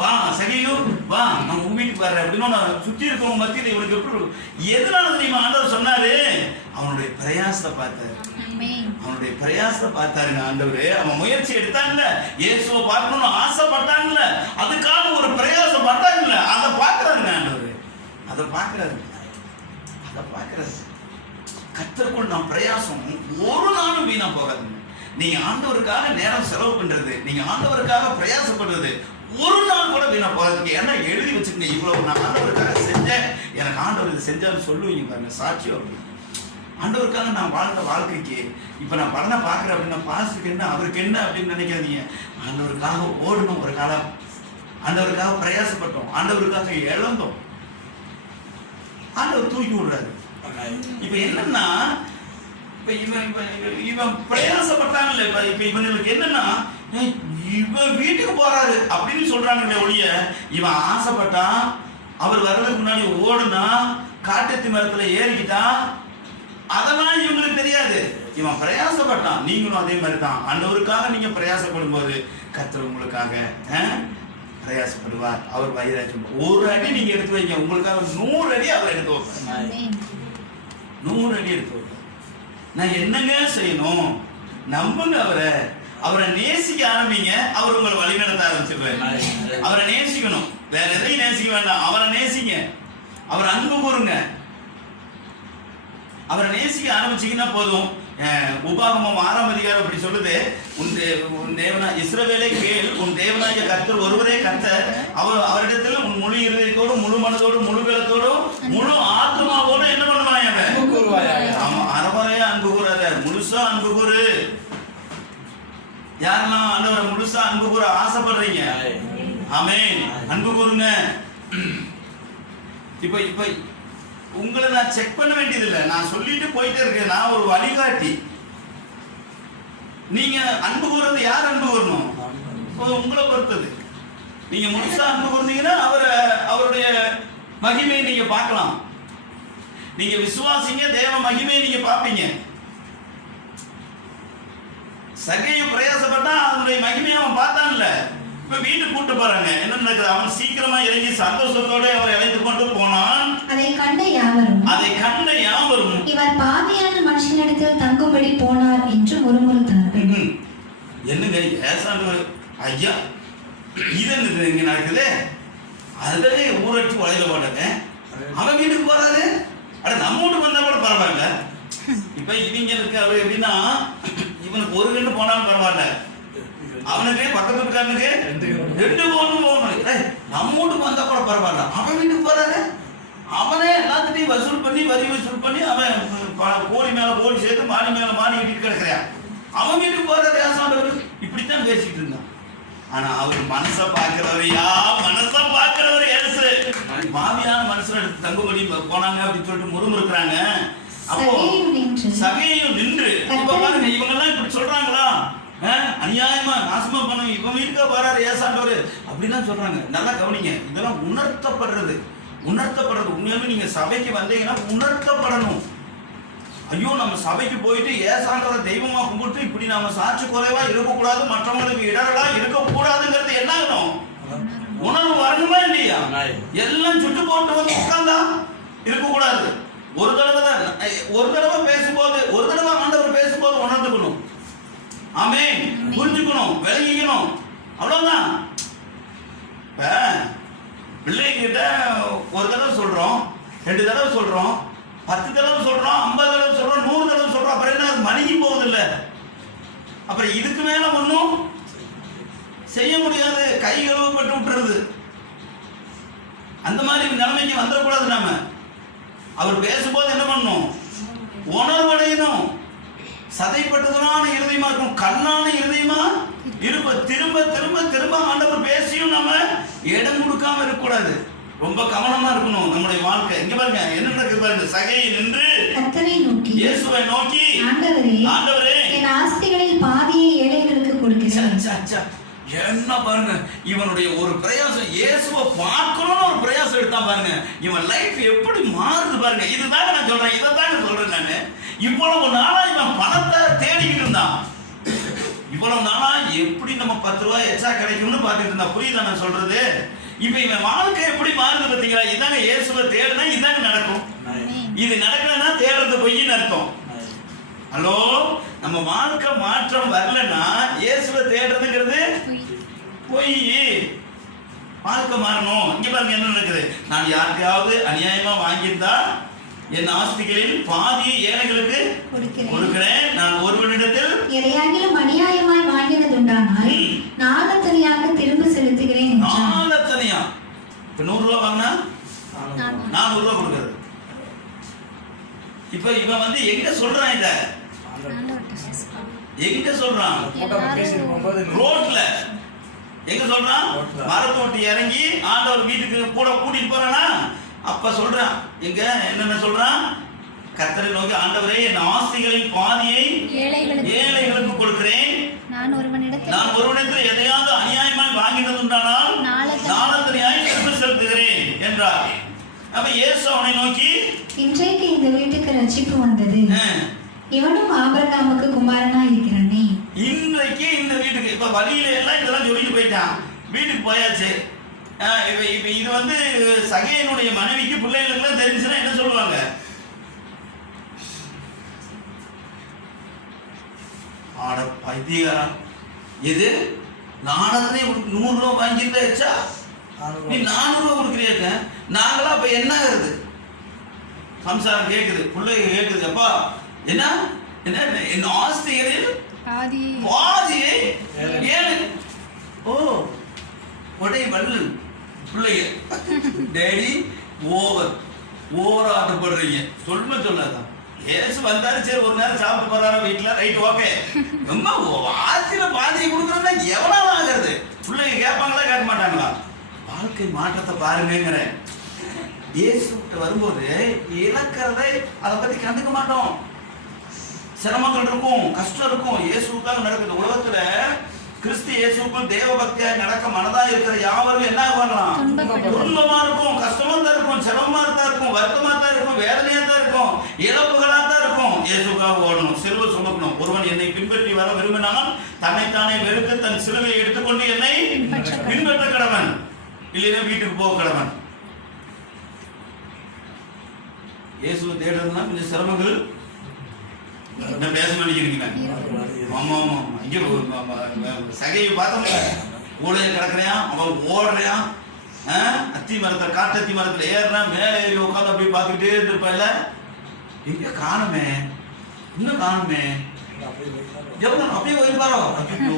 வா சகையும் வா நான் உங்க வீட்டுக்கு வர்றேன் அப்படின்னு சுத்தி இருக்கவங்க மத்தியில் இவனுக்கு எப்படி எதனால தெரியுமா ஆண்டவர் சொன்னாரு? அவனுடைய பிரயாசத்தை பார்த்தாரு. அவனுடைய பிரயாசத்தை பார்த்தாருங்க ஆண்டவரு. அவன் முயற்சி எடுத்தான்ல, இயேசுவை பார்க்கணும்னு ஆசைப்பட்டான்ல, அதுக்காக ஒரு பிரயாசம் பட்டான்ல, அதை பார்க்கறாருங்க ஆண்டவரு. அதை பார்க்கறாரு. கர்த்தருக்குள் நாம் பிரயாசம் ஒரு நாளும் வீணா போகாதுங்க. நீங்க ஆண்டவருக்காக நேரம் செலவு பண்றது, நீங்க ஆண்டவருக்காக பிரயாசப்படுறது ஒரு நாள் கூட வீணா போகாதுங்க. ஏன்னா எழுதி வச்சுக்கங்க, இவ்வளவு நான் ஆண்டவருக்காக செஞ்சேன், எனக்கு ஆண்டவர் இது செஞ்சாலும் சொல்லுவீங்க பாருங்க, சாட்சியம். ஆண்டவருக்காக நான் வாழ்ந்த வாழ்க்கைக்கு இப்ப நான் பலனை பார்க்கிறேன் அப்படின்னா பாஸ்டருக்கு என்ன அவருக்கு என்ன அப்படின்னு நினைக்காதீங்க. ஆண்டவருக்காக ஓடணும். ஒரு காலம் ஆண்டவருக்காக பிரயாசப்பட்டோம், ஆண்டவருக்காக இழந்தோம், ஆண்டவர் தூக்கி விடுறாரு. இப்ப என்னன்னா இவன் பிரயாசப்பட்டான்ல, இப்ப இவனுக்கு என்னன்னா இவன் வீட்டுக்கு போறாரு அப்படின்னு சொல்றாங்க ஒழிய இவன் ஆசைப்பட்டான், அவர் வர்றதுக்கு முன்னாடி ஓடுனா, காட்டத்தி மரத்துல ஏறிக்கிட்டான், அதெல்லாம் இவங்களுக்கு தெரியாது. இவன் பிரயாசப்பட்டான். நீங்களும் அதே மாதிரி தான். ஆண்டவருக்காக நீங்க பிரயாசப்படும் போது கர்த்தர் உங்களுக்காக பிரயாசப்படுவார். அவர் வைராக்கியம். ஒரு அடி நீங்க எடுத்து வைங்க, உங்களுக்காக 100 அடி அவர் எடுத்து வைப்பார். 100 அடி எடுத்து வைப்பார். நான் என்னங்க செய்யணும்? நம்புங்க அவரை. அவரை நேசிக்க ஆரம்பிங்க, அவர் உங்களை வழிநடத்த ஆரம்பிச்சிருவாரு. அவரை நேசிக்கணும், வேற எதையும் நேசிக்க வேண்டாம். அவரை நேசிங்க, அவர் அன்பு கூறுங்க. அவரை நேசிக்க ஆரம்பிச்சீங்கன்னா போதும். உபாகமம் 6ஆம் அதிகாரம் அப்படி சொல்லுது, உன் தேவனா இஸ்ரவேலே கேள், உன் தேவனாகிய கர்த்தர் ஒருவரே கர்த்தர், அவரிடத்தில் உன் முழு இருதயத்தோடு, முழு மனதோடு, முழு பலத்தோடும், முழு ஆத்மாவோடு என்ன பண்ணுவாங்க? ஆமா, அறவரையா அன்பு கூறாத, முழுசா அன்பு கூறு. யாரெல்லாம் ஆண்டவரை முழுசா அன்பு கூற ஆசைப்படுறீங்க? ஆமென், அன்பு கூறுங்க. இப்ப உங்களை நான் செக் பண்ண வேண்டியது இல்லை, நான் சொல்லிட்டு போயிட்டே இருக்கேன். நான் ஒரு வழிகாட்டி. நீங்க அன்பு கூறது யார் அன்பு கூறணும்? உங்களை பொறுத்தது. நீங்க முழுசா அன்பு கூர்ந்தீங்கன்னா அவருடைய மகிமையை நீங்க பார்க்கலாம். நீங்க விசுவாசிங்க, தேவ மகிமையை நீங்க பார்ப்பீங்க. சகையை பிரயாசப்பட்டா அதனுடைய மகிமையை அவன் பார்த்தான்ல. இப்ப வீட்டுக்கு கூட்டு போறாங்க, என்ன நடக்குது? அவன் சீக்கிரமா இறங்கி சந்தோஷத்தோட அவரை அழைத்து கொண்டு போனான். அதை கண்ட யாவரும் இவர் பாவியான மனுஷனிடத்தில் தங்கும்படி போனார் என்று முறுமுறுத்தார்கள். என்னங்க ஏசாண்டவர் ஐயா, இது என்னது இங்க நடக்குது? அதுவே ஊரட்சி உழைக்க மாட்டாங்க. அவன் வீட்டுக்கு போறாரு. அட நம்ம வீட்டுக்கு வந்தா கூட பரவாயில்ல. இப்ப இவங்களுக்கு அவ எப்படின்னா, இவனுக்கு ஒரு கண்டு போனாலும் பரவாயில்ல, அவனுக்கு பக்கத்து வீட்டுக்காரனுக்கு 2 போகணும். நம்ம வீட்டுக்கு வந்தா கூட பரவாயில்ல, அவன் வீட்டுக்கு போறாரு. அவனே எல்லாத்தையும் வசூல் பண்ணி வரி வசூல் பண்ணி அவன் கோழி மேல கோழி சேர்த்து மாடி மேல மாடி வீட்டுக்கு கிடக்குறான். அவன் வீட்டுக்கு போறாரு ஏசாண்டவர். இப்படித்தான் பேசிட்டு இருந்தான். ஆனா அவர் மனசை பார்க்கிறவரையா, மனசை பார்க்கிறவர் ஏசு. மாமியான மனுஷன் எடுத்து தங்குபடி போனாங்க அப்படின்னு சொல்லிட்டு முறுமுறுக்கிறாங்க. அப்போ சகையும் நின்று இப்ப பாருங்க, இவங்க எல்லாம் இப்படி சொல்றாங்களா? அநியாயமா நாசமா பண்ண இவன் வீட்டுக்கா வராரு ஏசாண்டவர் அப்படின்னா சொல்றாங்க. நல்லா கவனிங்க, இதெல்லாம் உணர்த்தப்படுறது. உண்மையாலுமே நீங்க சபைக்கு வந்தீங்கன்னா உணர்த்தப்படணும். ஐயோ, நம்ம சபைக்கு போயிட்டு ஏசாண்டவரை தெய்வமா கும்பிட்டு இப்படி நாம சாட்சி குறைவா இருக்கக்கூடாது, மற்றவங்களுக்கு இடரலா இருக்கக்கூடாதுங்கிறது என்ன ஆகணும்? உணர்வு வரணுமா இல்லையா? எல்லாம் சுட்டு போட்டு வந்து உட்கார்ந்தா இருக்கக்கூடாது. ஒரு தடவை பேசும்போது, ஒரு தடவை ஆண்டவர் பேசும்போது உணர்ந்துக்கணும். ஆமென். புரிஞ்சுக்கணும், விளங்கிக்கணும், அவ்வளவுதான். இப்ப பிள்ளைகிட்ட ஒரு தடவை சொல்றோம், 2 தடவை சொல்றோம், 10 தடவை சொல்றோம், 50 தடவை சொல்றோம், 100 தடவை சொல்றோம். அப்புறம் என்ன, அது மணிக்கு போகுது இல்ல? அப்புறம் இதுக்கு மேல ஒன்றும் செய்ய முடியாது, கை கழுவப்பட்டு விட்டுறது. அந்த மாதிரி நிலைமைக்கு வந்துடக்கூடாது. நாம அவர் பேசும்போது என்ன பண்ணணும்? உணர்வடையணும். சதைப்பட்டதுனால இருதயமா இருக்கும், கண்ணான இருதயமா இருப்ப. திரும்ப திரும்ப திரும்ப ஆண்டவர் பேசியும் நம்ம இடம் கொடுக்காம இருக்கக்கூடாது. ரொம்ப கவனமா இருக்கணும் நம்முடைய வாழ்க்கை. இங்க பாருங்க என்ன நடக்குது பாருங்க. சகையை நின்று கர்த்தரை நோக்கி, இயேசுவை நோக்கி, ஆண்டவரே என் ஆஸ்திகளில் பாதியை ஏழைகளுக்கு கொடுக்கிறேன். என்ன பாருங்க, இவனுடைய ஒரு பிரயாசம், இயேசுவை பார்க்கணும்னு ஒரு பிரயாசம் எடுத்தான் பாருங்க. இவன் லைஃப் எப்படி மாறுது பாருங்க. இதுதாங்க நான் சொல்றேன், இதைத்தாங்க சொல்றேன் நானு. இவ்வளவு நாளா இவன் பணத்தை தேடிக்கிட்டு இருந்தான். இவ்வளவு நாளா எப்படி நம்ம 10 ரூபாய் எச்சா கிடைக்கும்னு பார்த்துட்டு இருந்தா. புரியுதா நான் சொல்றது? இப்ப இவன் வாழ்க்கை எப்படி மாறுது பாத்தீங்களா? இதாங்க இயேசுவை தேடுனா இதாங்க நடக்கும். இது நடக்கலன்னா தேடுறது பொய்ன்னு அர்த்தம். ஹலோ, நம்ம வாழ்க்கை மாற்றம் வரலன்னா இயேசுவை தேடுறதுங்கிறது பொய். வாழ்க்கை மாறணும். இங்க பாருங்க என்ன நடக்குது. நான் யாருக்கையாவது அநியாயமா வாங்கியிருந்தா என் ஆஸ்திகளில் பாதியை ஏழைகளுக்கு கொடுக்கிறேன். நான் ஒருவனிடத்தில் எதையாகிலும் அநியாயமாய் வாங்கினதுண்டானால் நாளத்தனையாக திரும்ப செலுத்துகிறேன். நாளத்தனையா? இப்ப 100 ரூபாய் வாங்கினா 400 ரூபாய் கொடுக்கிறது. இப்ப இவன் வந்து எங்க சொல்றான்? இத எங்க சொல்றான்? ரோட்ல எங்க சொல்றான்? மரத்தோட்டி இறங்கி ஆண்டவர் வீட்டுக்கு கூட கூட்டிட்டு போறானா? அப்ப சொல்றான். எங்க என்னென்ன சொல்றான்? கர்த்தரை நோக்கி, ஆண்டவரே என் ஆஸ்திகளின் பாதியை ஏழைகளுக்கு கொடுக்கிறேன். நான் ஒருவனிடத்தில் எதையாவது அநியாயமாய் வாங்கினதுண்டானால் நாளத்தனையாய் திரும்ப செலுத்துகிறேன் என்றார். அப்ப இயேசு அவனை நோக்கி, இன்றைக்கு இந்த வீட்டுக்கு ரட்சிப்பு வந்தது, இவனும் ஆபிரகாமுக்கு குமாரனா இருக்கிறானே. இன்றைக்கு இந்த வீட்டுக்கு, இப்ப வழியில எல்லாம் இதெல்லாம் சொல்லிட்டு போயிட்டான். வீட்டுக்கு போயாச்சு. இப்ப இது வந்து சகையனுடைய மனைவிக்கு பிள்ளைகளுக்கு தெரிஞ்சுன்னா என்ன சொல்லுவாங்க? ஆட பைத்தியகாரன், இது நானே 100 ரூபாய் வாங்கியிருந்தா நீ 400 ரூபாய் கொடுக்குறியாக்க. நாங்களா அப்ப என்ன ஆகுது? சம்சாரம் கேக்குது, பிள்ளைங்க கேக்குது, அப்பா என்ன என்ன என் ஆஸ்திகளில் பாதியை ஏழை. ஓ கொடை வள்ளல் பிள்ளைங்க. Daddy over ஆட்டப்படுறீங்க. சொல்லாதான். ஏசு வந்தாரு, சரி ஒரு நேரம் சாப்பிட்டு போறாரு வீட்டுல, ரைட் ஓகே. ரொம்ப ஆஸ்தியில பாதியை கொடுக்குறோம்னா எவ்வளவு ஆகுறது? பிள்ளைங்க கேட்பாங்களா கேட்க மாட்டாங்களா? வாழ்க்கை மாற்றத்தை பாருங்கிறேன். இயேசுகிட்ட வரும்போது இழக்கிறதை அதை பத்தி கண்டுக்க மாட்டோம். சிரமங்கள் இருக்கும், கஷ்டம் இருக்கும். இயேசுக்காக நடக்குது. உலகத்துல கிறிஸ்து இயேசுக்குள் தேவ பக்தியாய் நடக்க மனதா இருக்கிற யாவரும் என்ன பண்ணலாம்? துன்பமா இருக்கும், கஷ்டமா தான் இருக்கும், சிரமமா தான் இருக்கும், வருத்தமா தான் இருக்கும், வேதனையா தான் இருக்கும், இழப்புகளா தான் இருக்கும். இயேசுக்காக ஓடணும், சிலுவை சுமக்கணும். ஒருவன் என்னை பின்பற்றி வர விரும்பினால் தன்னைத்தானே வெறுத்து தன் சிலுவையை எடுத்துக்கொண்டு என்னை பின்பற்ற கடவன், இல்லைன்னா வீட்டுக்கு போக கடவன். இயேசுவை தேடுறதுனா கொஞ்சம் சிரமங்கள். என்ன பேச மாட்டேங்கிறீங்க? ஆமா ஆமா. இங்க சகையை பார்த்தோம்ல, ஊழைய கிடக்குறான், அவன் ஓடுறான், அத்தி மரத்துல காட்டத்தி மரத்துல ஏறுறான், மேலே ஏறி உட்காந்து அப்படியே பார்த்துக்கிட்டே இருந்திருப்பல. எங்க காணுமே, இன்னும் காணுமே, எவ்வளவு அப்படியே போயிருப்பாரோ. ஐயோ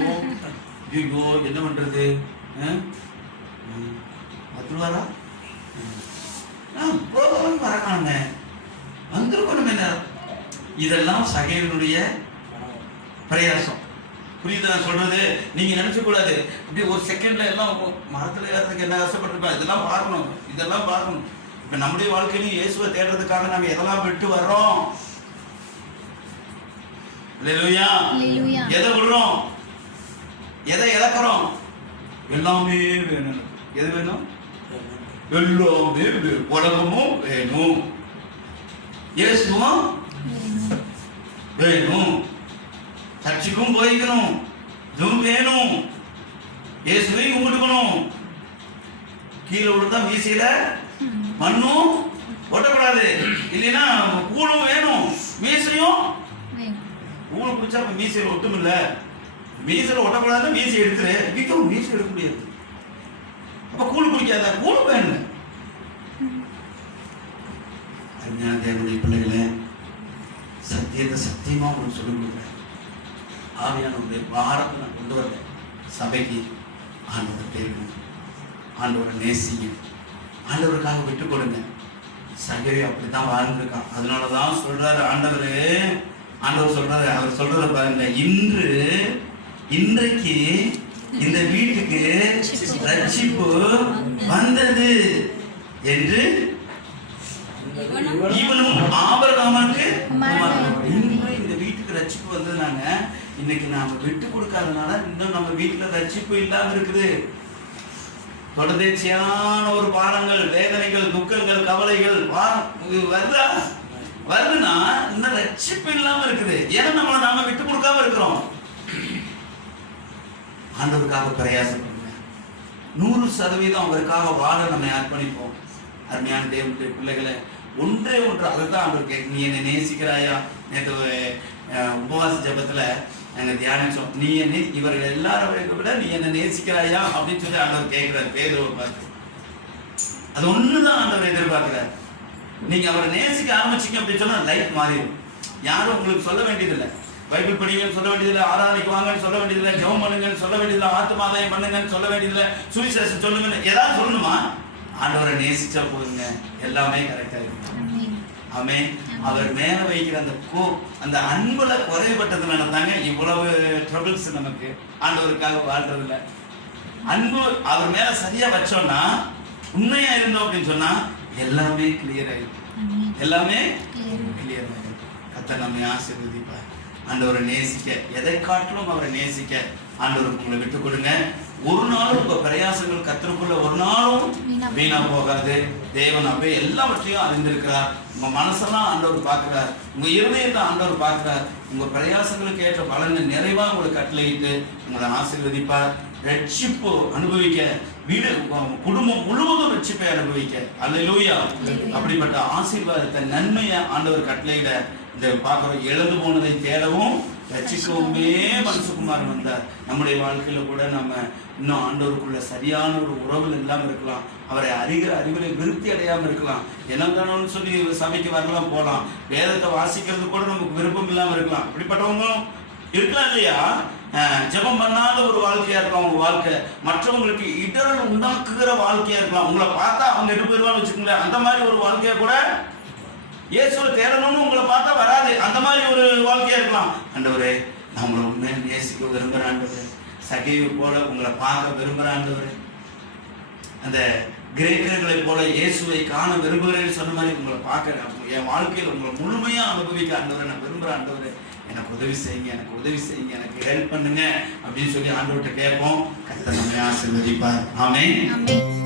ஐயோ என்ன பண்றது? வந்துருவாரா? வர காணுமே, வந்திருக்கணும். என்ன இதெல்லாம் சகையனுடைய பிரயாசம். புரியுது நான் சொல்றது? நீங்க நினைச்ச கூடாது இப்படி ஒரு செகண்ட்ல எல்லாம் மரத்துல ஏறதுக்கு என்ன கஷ்டப்பட்டிருப்பேன். இதெல்லாம் பார்க்கணும், இதெல்லாம் பார்க்கணும். இப்ப நம்முடைய வாழ்க்கையிலும் இயேசுவை தேடுறதுக்காக நம்ம எதெல்லாம் விட்டு வர்றோம்? அல்லேலூயா. எதை விடுறோம், எதை இழக்கிறோம்? எல்லாமே வேணும். எது வேணும்? எல்லாமே உலகமும் வேணும், இயேசுவும் வேணும், சர்ச்சுக்கும் போய்க்கணும், இதுவும் வேணும், இயேசுவையும் கும்பிட்டுக்கணும். கீழே விழுந்தா மீசையில மண்ணும் ஒட்டக்கூடாது, இல்லைன்னா கூழும் வேணும், மீசையும். கூழ் குடிச்சா மீசையில ஒட்டும் இல்ல, மீசையில ஒட்டக்கூடாது, மீசை எடுத்துரு. வீட்டும் மீசை எடுக்க முடியாது, அப்ப கூழ் குடிக்காத, கூழ் வேணும். தேவனுடைய பிள்ளைகளே, சத்தியத்தை சத்தியமா உங்களுக்கு சொல்லிக் கொடுக்குறேன். ஆவியானவருடைய பாரத்தை நான் கொண்டு வரேன். சபைக்கு ஆண்டவரை தேடுங்க, ஆண்டவரை நேசிங்க, ஆண்டவருக்காக விட்டுக் கொடுங்க. சகரி அப்படித்தான் வாழ்ந்துருக்கான். அதனாலதான் சொல்றாரு ஆண்டவர். ஆண்டவர் சொல்றாரு, அவர் சொல்றத பாருங்க, இன்றைக்கு இந்த வீட்டுக்கு ரட்சிப்பு வந்தது என்று இவனும் ஆபிரகாமுக்கு இந்த வீட்டுக்கு ரட்சிப்பு வந்ததுனாங்க. இன்னைக்கு நாம விட்டு கொடுக்காதனால இன்னும் நம்ம வீட்டுல ரட்சிப்பு இல்லாம இருக்குது. தொடர்ச்சியான ஒரு பாடங்கள், வேதனைகள், துக்கங்கள், கவலைகள் வருதுன்னா இன்னும் ரட்சிப்பு இல்லாம இருக்குது. ஏன்னா நம்மளை நாம விட்டு கொடுக்காம இருக்கிறோம். ஆண்டவருக்காக பிரயாசப்படுங்க, 100% அவருக்காக வாழ நம்ம அர்ப்பணிப்போம். அருமையான தேவனுடைய பிள்ளைகளை, ஒன்றே ஒன்று அதுதான் அவர் கேட்க, நீ என்னை நேசிக்கிறாயா? நேற்று உபவாச ஜபத்துல நாங்க தியானிச்சோம், நீ என்ன இவர்கள் எல்லாரும் விட நீ என்ன நேசிக்கிறாயா அப்படின்னு சொல்லி ஆண்டவர் கேட்கிறார் பேதுருவை பார்த்து. அது ஒண்ணுதான் ஆண்டவர் எதிர்பார்க்கிறார். நீங்க அவரை நேசிக்க ஆரம்பிச்சிங்க அப்படின்னு சொன்னா லைஃப் மாறிடும். யாரும் உங்களுக்கு சொல்ல வேண்டியதில்லை, பைபிள் படிங்கன்னு சொல்ல வேண்டியதில்லை, ஆராதனைக்கு வாங்கன்னு சொல்ல வேண்டியதில்லை, ஜெபம் பண்ணுங்கன்னு சொல்ல வேண்டியதில்லை, ஆத்துமாதாயம் பண்ணுங்கன்னு சொல்ல வேண்டியதில்லை, சுவிசேஷம் சொல்லுங்கன்னு ஏதாவது சொல்லணுமா? ஆண்டவரை நேசிச்சா போதுங்க, எல்லாமே கரெக்டா இருக்கும். ஆமென். அவர் மேல வைக்கிற அந்த அன்புல குறைபட்டதுனால தாங்க இவ்வளவு ட்ரபிள்ஸ் நமக்கு. ஆண்டவருக்காக வாழ்றதுல அன்பு அவர் மேல சரியா வச்சோம்னா, உண்மையா இருந்தோம் அப்படின்னு சொன்னா எல்லாமே கிளியர் ஆயிடும், எல்லாமே கிளியர் ஆயிடும். கர்த்தர் நம்மை ஆசீர்வதிப்பார். ஆண்டவரை நேசிக்க, எதை காட்டிலும் அவரை நேசிக்க ஆண்டவருக்கு உங்களை விட்டு கொடுங்க. ஒரு நாளும் உங்க பிரயாசங்கள் கர்த்தருக்குள்ள ஒரு நாளும் வீணா போகாது. தேவன் அப்படியே எல்லாவற்றையும் அறிந்திருக்கிறார். உங்க மனசெல்லாம் ஆண்டவர் பார்க்கிறார், உங்க இருதயத்தை ஆண்டவர் பார்க்கிறார். உங்க பிரயாசங்களுக்கு ஏற்ற பலனை நிறைவா உங்களுக்கு கட்டளையிட்டு உங்களை ஆசீர்வதிப்பார். ரட்சிப்பு அனுபவிக்க, வீடு குடும்பம் முழுவதும் ரட்சிப்பை அனுபவிக்க. அல்லேலூயா. அப்படிப்பட்ட ஆசீர்வாதத்தை நன்மையை ஆண்டவர் கட்டளையிட இந்த பார்க்கிறோம். இழந்து போனதை தேடவும் ரட்சிக்கவுமே மனுஷகுமாரன் வந்தார். நம்முடைய வாழ்க்கையில கூட நம்ம இன்னும் ஆண்டவருக்குள்ள சரியான ஒரு உறவுகள் இல்லாம இருக்கலாம், அவரை அறிகிற அறிவுரை விருத்தி அடையாம இருக்கலாம், என்னங்கன்னு சொல்லி சபைக்கு வரலாம் போகலாம், வேதத்தை வாசிக்கிறது கூட நமக்கு விருப்பம் இல்லாம இருக்கலாம். இப்படிப்பட்டவங்களும் இருக்கலாம் இல்லையா? ஜெபம் பண்ணாத ஒரு வாழ்க்கையா இருக்கலாம் உங்க வாழ்க்கை, மற்றவங்களுக்கு இடர் உண்டாக்குகிற வாழ்க்கையா இருக்கலாம். உங்களை பார்த்தா அவங்க எட்டு போயிருவான்னு வச்சுக்கோங்களேன், அந்த மாதிரி ஒரு வாழ்க்கையா கூட இயேசுவை தேடணும்னு உங்களை பார்த்தா வராது, அந்த மாதிரி ஒரு வாழ்க்கையா இருக்கலாம். ஆண்டவரே, நான் உங்களை உண்மையை நேசிக்க விரும்புகிறேன் ஆண்டவரே, சகையை போல உங்களை பார்க்க விரும்புகிறேன் ஆண்டவரே, அந்த கிரேக்கர்களை போல இயேசுவை காண விரும்புகிறேன்னு சொன்ன மாதிரி உங்களை பார்க்க என் வாழ்க்கையில் உங்களை முழுமையா அனுபவிக்க ஆண்டவரை நான் விரும்புகிறேன். ஆண்டவரை எனக்கு உதவி செய்யுங்க, எனக்கு உதவி செய்யுங்க, எனக்கு ஹெல்ப் பண்ணுங்க அப்படின்னு சொல்லி ஆண்டவர்கிட்ட கேட்போம். கர்த்தர் நம்மை ஆசீர்வதிப்பார். ஆமென்.